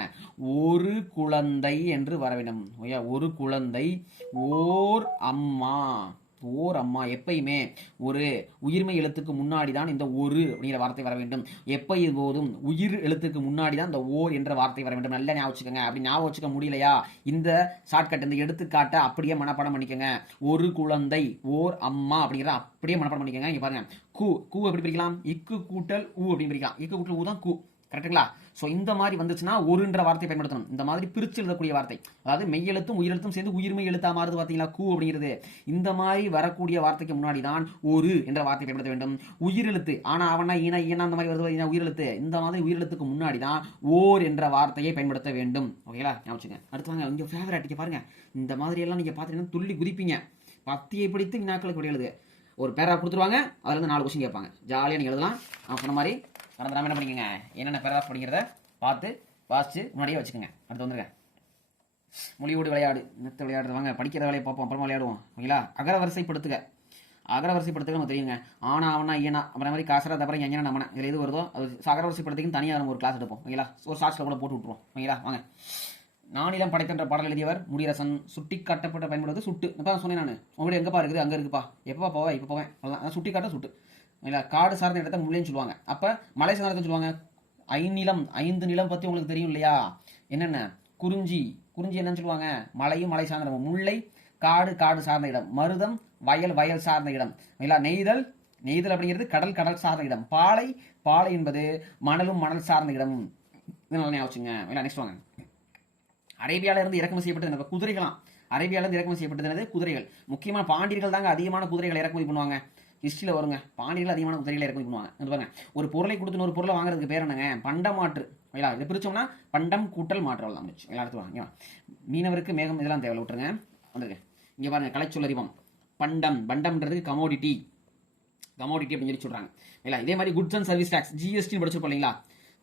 ஒரு குழந்தை என்று வர வேண்டும். ஒரு குழந்தை, ஓர் அம்மா. ஓர் அம்மா எப்பயுமே ஒரு உயிர்மை எழுத்துக்கு முன்னாடி தான் இந்த ஒரு அப்படிங்கிற வார்த்தை வர வேண்டும். எப்போதும் உயிர் எழுத்துக்கு முன்னாடி தான் இந்த ஓர் என்ற வார்த்தை வர வேண்டும். நல்லா ஞாபகம் வச்சுக்கோங்க. அப்படி ஞாபகம் வச்சுக்க முடியலையா, இந்த ஷார்ட்கட் இந்த எடுத்துக்காட்ட அப்படியே மனப்பாடம் பண்ணிக்கோங்க. ஒரு குழந்தை, ஓர் அம்மா அப்படிங்கிறத அப்படியே மனப்பாடம் பண்ணிக்கோங்க. இங்க பாருங்க, கூ எப்படி பிரிக்கலாம், இக்கு கூட்டல் ஊ அப்படின்னு பிரிக்கலாம். இக்கு கூட்டல் ஊ தான் கூ, கரெக்டுங்களா? ஸோ இந்த மாதிரி வந்துச்சுன்னா ஒருன்ற வார்த்தை பயன்படுத்தணும். இந்த மாதிரி பிரிச்சு எழுதக்கூடிய வார்த்தை, அதாவது மெய்யெழுத்தும் உயிரெழுத்தும் சேர்ந்து உயிர்மை எழுத்தா மாறுது பார்த்தீங்களா, கூ அப்படிங்கிறது. இந்த மாதிரி வரக்கூடிய வார்த்தைக்கு முன்னாடி தான் ஒரு என்ற வார்த்தை பயன்படுத்த வேண்டும். உயிரெழுத்து ஆனா அவனா ஈனா ஈனா அந்த மாதிரி வருது உயிரெழுத்து, இந்த மாதிரி உயிரெழுத்துக்கு முன்னாடி தான் ஓர் என்ற வார்த்தையை பயன்படுத்த வேண்டும். ஓகேங்களா, ஞாபகம். அடுத்து வாங்க, இங்க ஃபேவரட். இங்க பாருங்க, இந்த மாதிரி எல்லாம் நீங்க பார்த்தீங்கன்னா துள்ளி குதிப்பீங்க. பத்தியை பிடித்து வினாக்களுக்கு விட எழுது. ஒரு பேரா கொடுத்துருவாங்க, அதுல இருந்து 4 கொஸ்டின் கேட்பாங்க. ஜாலியாக நீங்க எழுதலாம். நான் சொன்ன மாதிரி மறந்துடாம என்ன பண்ணிக்கங்க, என்னென்ன பேராகிராஃப் படிக்கிறத பார்த்து வாசிச்சு முன்னாடியே வச்சுக்கோங்க. அடுத்து வந்துருங்க, மொழியோடு விளையாடு. நிறுத்த விளையாடுறது. வாங்க படிக்கிற வேலையை பார்ப்போம், அப்புறமா விளையாடுவோம். ஓகேங்களா, அகரவரிசைப்படுத்துக. அகரவரிசைப்படுத்துக நம்ம தெரியுங்க. ஆனா அவனா ஈனா அப்புறம் மாதிரி காசரா தப்புறம் எங்கன்னா நம்மனா இதில் எது வருதோ அது அகரவரிசைப்படுத்துக்கு தனியாக நம்ம ஒரு கிளாஸ் எடுப்போம். ஓகேங்களா, ஒரு ஷார்ட்ஸில் கூட போட்டு விட்டுருவோம். ஓகேங்களா, வாங்க. நானிலம் படைத்தன்ற பாடல் எழுதியவர் முடியரசன். சுட்டி காட்டப்பட்ட பயன்படுவது சுட்டு. இப்போ சொன்னேன் நான், உங்களுடைய எங்கப்பா இருக்குது, அங்கே இருக்குப்பா, எப்பப்பா போவேன், இப்போ போவேன், அவ்வளோதான். சுட்டி காட்ட சுட்டு. இல்லை, காடு சார்ந்த இடத்த முல்லைன்னு சொல்லுவாங்க. அப்போ மலை சார்ந்த இடத்த சொல்லுவாங்க. 5 நிலம் பற்றி உங்களுக்கு தெரியும் இல்லையா, என்னென்ன? குறிஞ்சி என்னன்னு சொல்லுவாங்க, மலையும் மலை சார்ந்த இடம். முல்லை காடு சார்ந்த இடம். மருதம் வயல் சார்ந்த இடம். இல்லை, நெய்தல் அப்படிங்கிறது கடல் சார்ந்த இடம். பாலை என்பது மணல் சார்ந்த இடம். இதனால ஞாபகம். இல்லை, நெக்ஸ்ட் வாங்க. அரேபியாவில இருந்து இறக்குமதி செய்யப்பட்டது குதிரைகளாம். அரேபியாவில இருந்து இறக்குமதி செய்யப்பட்டது குதிரைகள். முக்கியமான பாண்டியர்கள் தாங்க அதிகமான குதிரைகளை இறக்குமதி பண்ணுவாங்க. ஹிஸ்டரியில் வருங்க, பாண்டியர்கள் அதிகமான குதிரைகளை இறக்குமதி பண்ணுவாங்க. பாருங்க, ஒரு பொருளை கொடுத்து ஒரு பொருளை வாங்குறதுக்கு பேர் என்னங்க, பண்டமாற்று. ஓகேங்களா, இதை பிரிச்சோம்னா பண்டம் கூட்டல் மாற்று. தான் எல்லாத்துக்கும் வாங்க. மீனவருக்கு மேகம் இதெல்லாம் தேவை விட்டுருங்க. வந்துருங்க, இங்க பாருங்க, கலைச்சொல்லறிவம். பண்டம்ன்றது கமோடிட்டி அப்படின்னு சொல்லி சொல்றாங்க. இல்லை, இதே மாதிரி goods and service tax, GST படிச்சிருப்போம் இல்லைங்களா.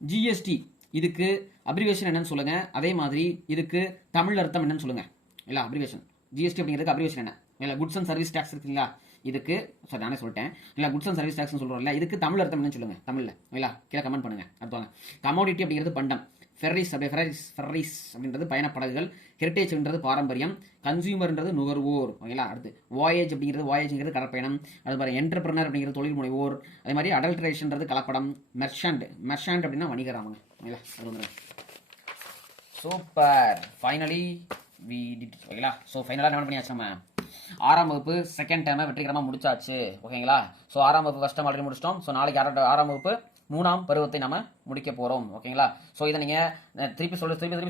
ஜிஎஸ்டி இதுக்கு அப்ரிவேஷன் என்னன்னு சொல்லுங்க. அதே மாதிரி இதுக்கு தமிழ் அர்த்தம் என்னன்னு சொல்லுங்க. இல்லை, அப்ரிவேஷன் ஜிஎஸ்டி அப்படிங்கிறதுக்கு அப்ரிவேஷன் என்ன? இல்லை, குட்ஸ் அண்ட் சர்வீஸ் டாக்ஸ் இருக்குங்களா, இதுக்கு சாரி நானே சொல்லிட்டேன். இல்லை, குட்ஸ் அண்ட் சர்வீஸ் டாக்ஸ் சொல்றோம்ல, இதுக்கு தமிழ் அர்த்தம் என்னன்னு சொல்லுங்க தமிழ்ல. இல்லை, கீழே கமெண்ட் பண்ணுங்க. அடுத்து கமோடிட்டி அப்படிங்கிறது பண்டம். ஃபெர்ரிஸ் அப்படின்றது பயணப்படகுகள். ஹெரிட்டேஜ்ன்றது பாரம்பரியம். கன்சியூமர்ன்றது நுகர்வோர். ஓகேங்களா, அடுத்து வாயேஜ்ங்கிறது கடற்பயணம். அது மாதிரி என்டர்பிரனர் அப்படிங்கிறது தொழில் முனைவோர். அதே மாதிரி அடல்ட்ரேஷன்றது கலப்படம். மெர்ஷாண்ட் அப்படின்னா வணிகராமங்க. ஓகேங்களா, அது வந்து சூப்பர். Finally we did. ஓகேங்களா, ஸோ ஃபைனலாக என்ன பண்ணியாச்சு, நம்ம 6ஆம் வகுப்பு செகண்ட் டைமை வெற்றிகரமாக முடிச்சாச்சு. ஓகேங்களா, ஸோ 6ஆம் வகுப்பு ஃபர்ஸ்ட் டைம் ஆல்ரெடி முடிச்சிட்டோம். ஸோ நாளைக்கு 6ஆம் வகுப்பு 3ஆம் பருவத்தை நம்ம முடிக்க போறோம். ஓகேங்களா, ஸோ இதை நீங்க திருப்பி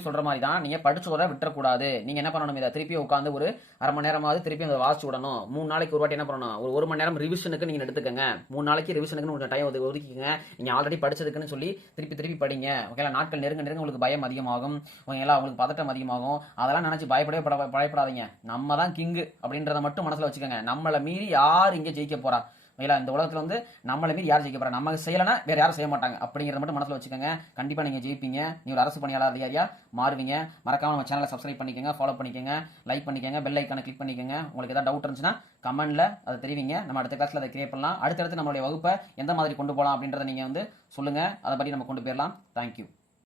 சொல்ற மாதிரி தான், நீங்க படிச்சோட விட்டுறக்கூடாது. நீங்க என்ன பண்ணணும், இதை திருப்பி உட்காந்து ஒரு அரை மணி நேரமாவது திருப்பி அதை வாசிச்சு விடணும். 3 நாளைக்கு ஒரு வாட்டி என்ன பண்ணணும், ஒரு மணி நேரம் ரிவிஷனுக்கு நீங்க எடுத்துக்கங்க. 3 நாளைக்கு ரிவிஷனுக்கு கொஞ்சம் டைம் ஒதுக்கிங்க. நீங்க ஆல்ரெடி படிச்சதுக்குன்னு சொல்லி திருப்பி படிங்க. ஓகேங்களா, நாட்கள் நெருங்க உங்களுக்கு பயம் அதிகமாகும். ஓகேங்களா, உங்களுக்கு பதட்டம் அதிகமாகும். அதெல்லாம் நினைச்சு பயப்படாதீங்க. நம்ம தான் கிங்கு அப்படின்றத மட்டும் மனசுல வச்சுக்கோங்க. நம்மளை மீறி யார் இங்கே ஜெயிக்க போறா? இந்த உலகத்துல வந்து நம்மள மீறி யார் ஜெயிக்க போறா, நம்ம செய்யலனா வேற யாரும் செய்ய மாட்டாங்க அப்படிங்கறத மட்டும் மனசுல வச்சுக்கோங்க. கண்டிப்பா நீங்க ஜெயிப்பீங்க. நீ ஒரு அரசு பணியாளர் அதிகாரியா மாறுவீங்க. மறக்காம நம்ம சேனலை சப்ஸ்கிரைப் பண்ணிக்கோங்க, ஃபாலோ பண்ணிக்கோங்க, லைக் பண்ணிக்கோங்க, பெல் ஐக்கானை கிளிக் பண்ணிக்கோங்க. உங்களுக்கு ஏதாவது டவுட் இருந்துச்சுன்னா கமெண்ட்ல அதை தெரிவிங்க. நம்ம அடுத்த கிளாஸ்ல அதை கிரியேட் பண்ணலாம். அடுத்தடுத்து நம்மளுடைய வகுப்பை எந்த மாதிரி கொண்டு போகலாம் அப்படின்றத நீங்க வந்து சொல்லுங்க. அதை பற்றி நம்ம கொண்டு போயிடலாம். தேங்க்யூ.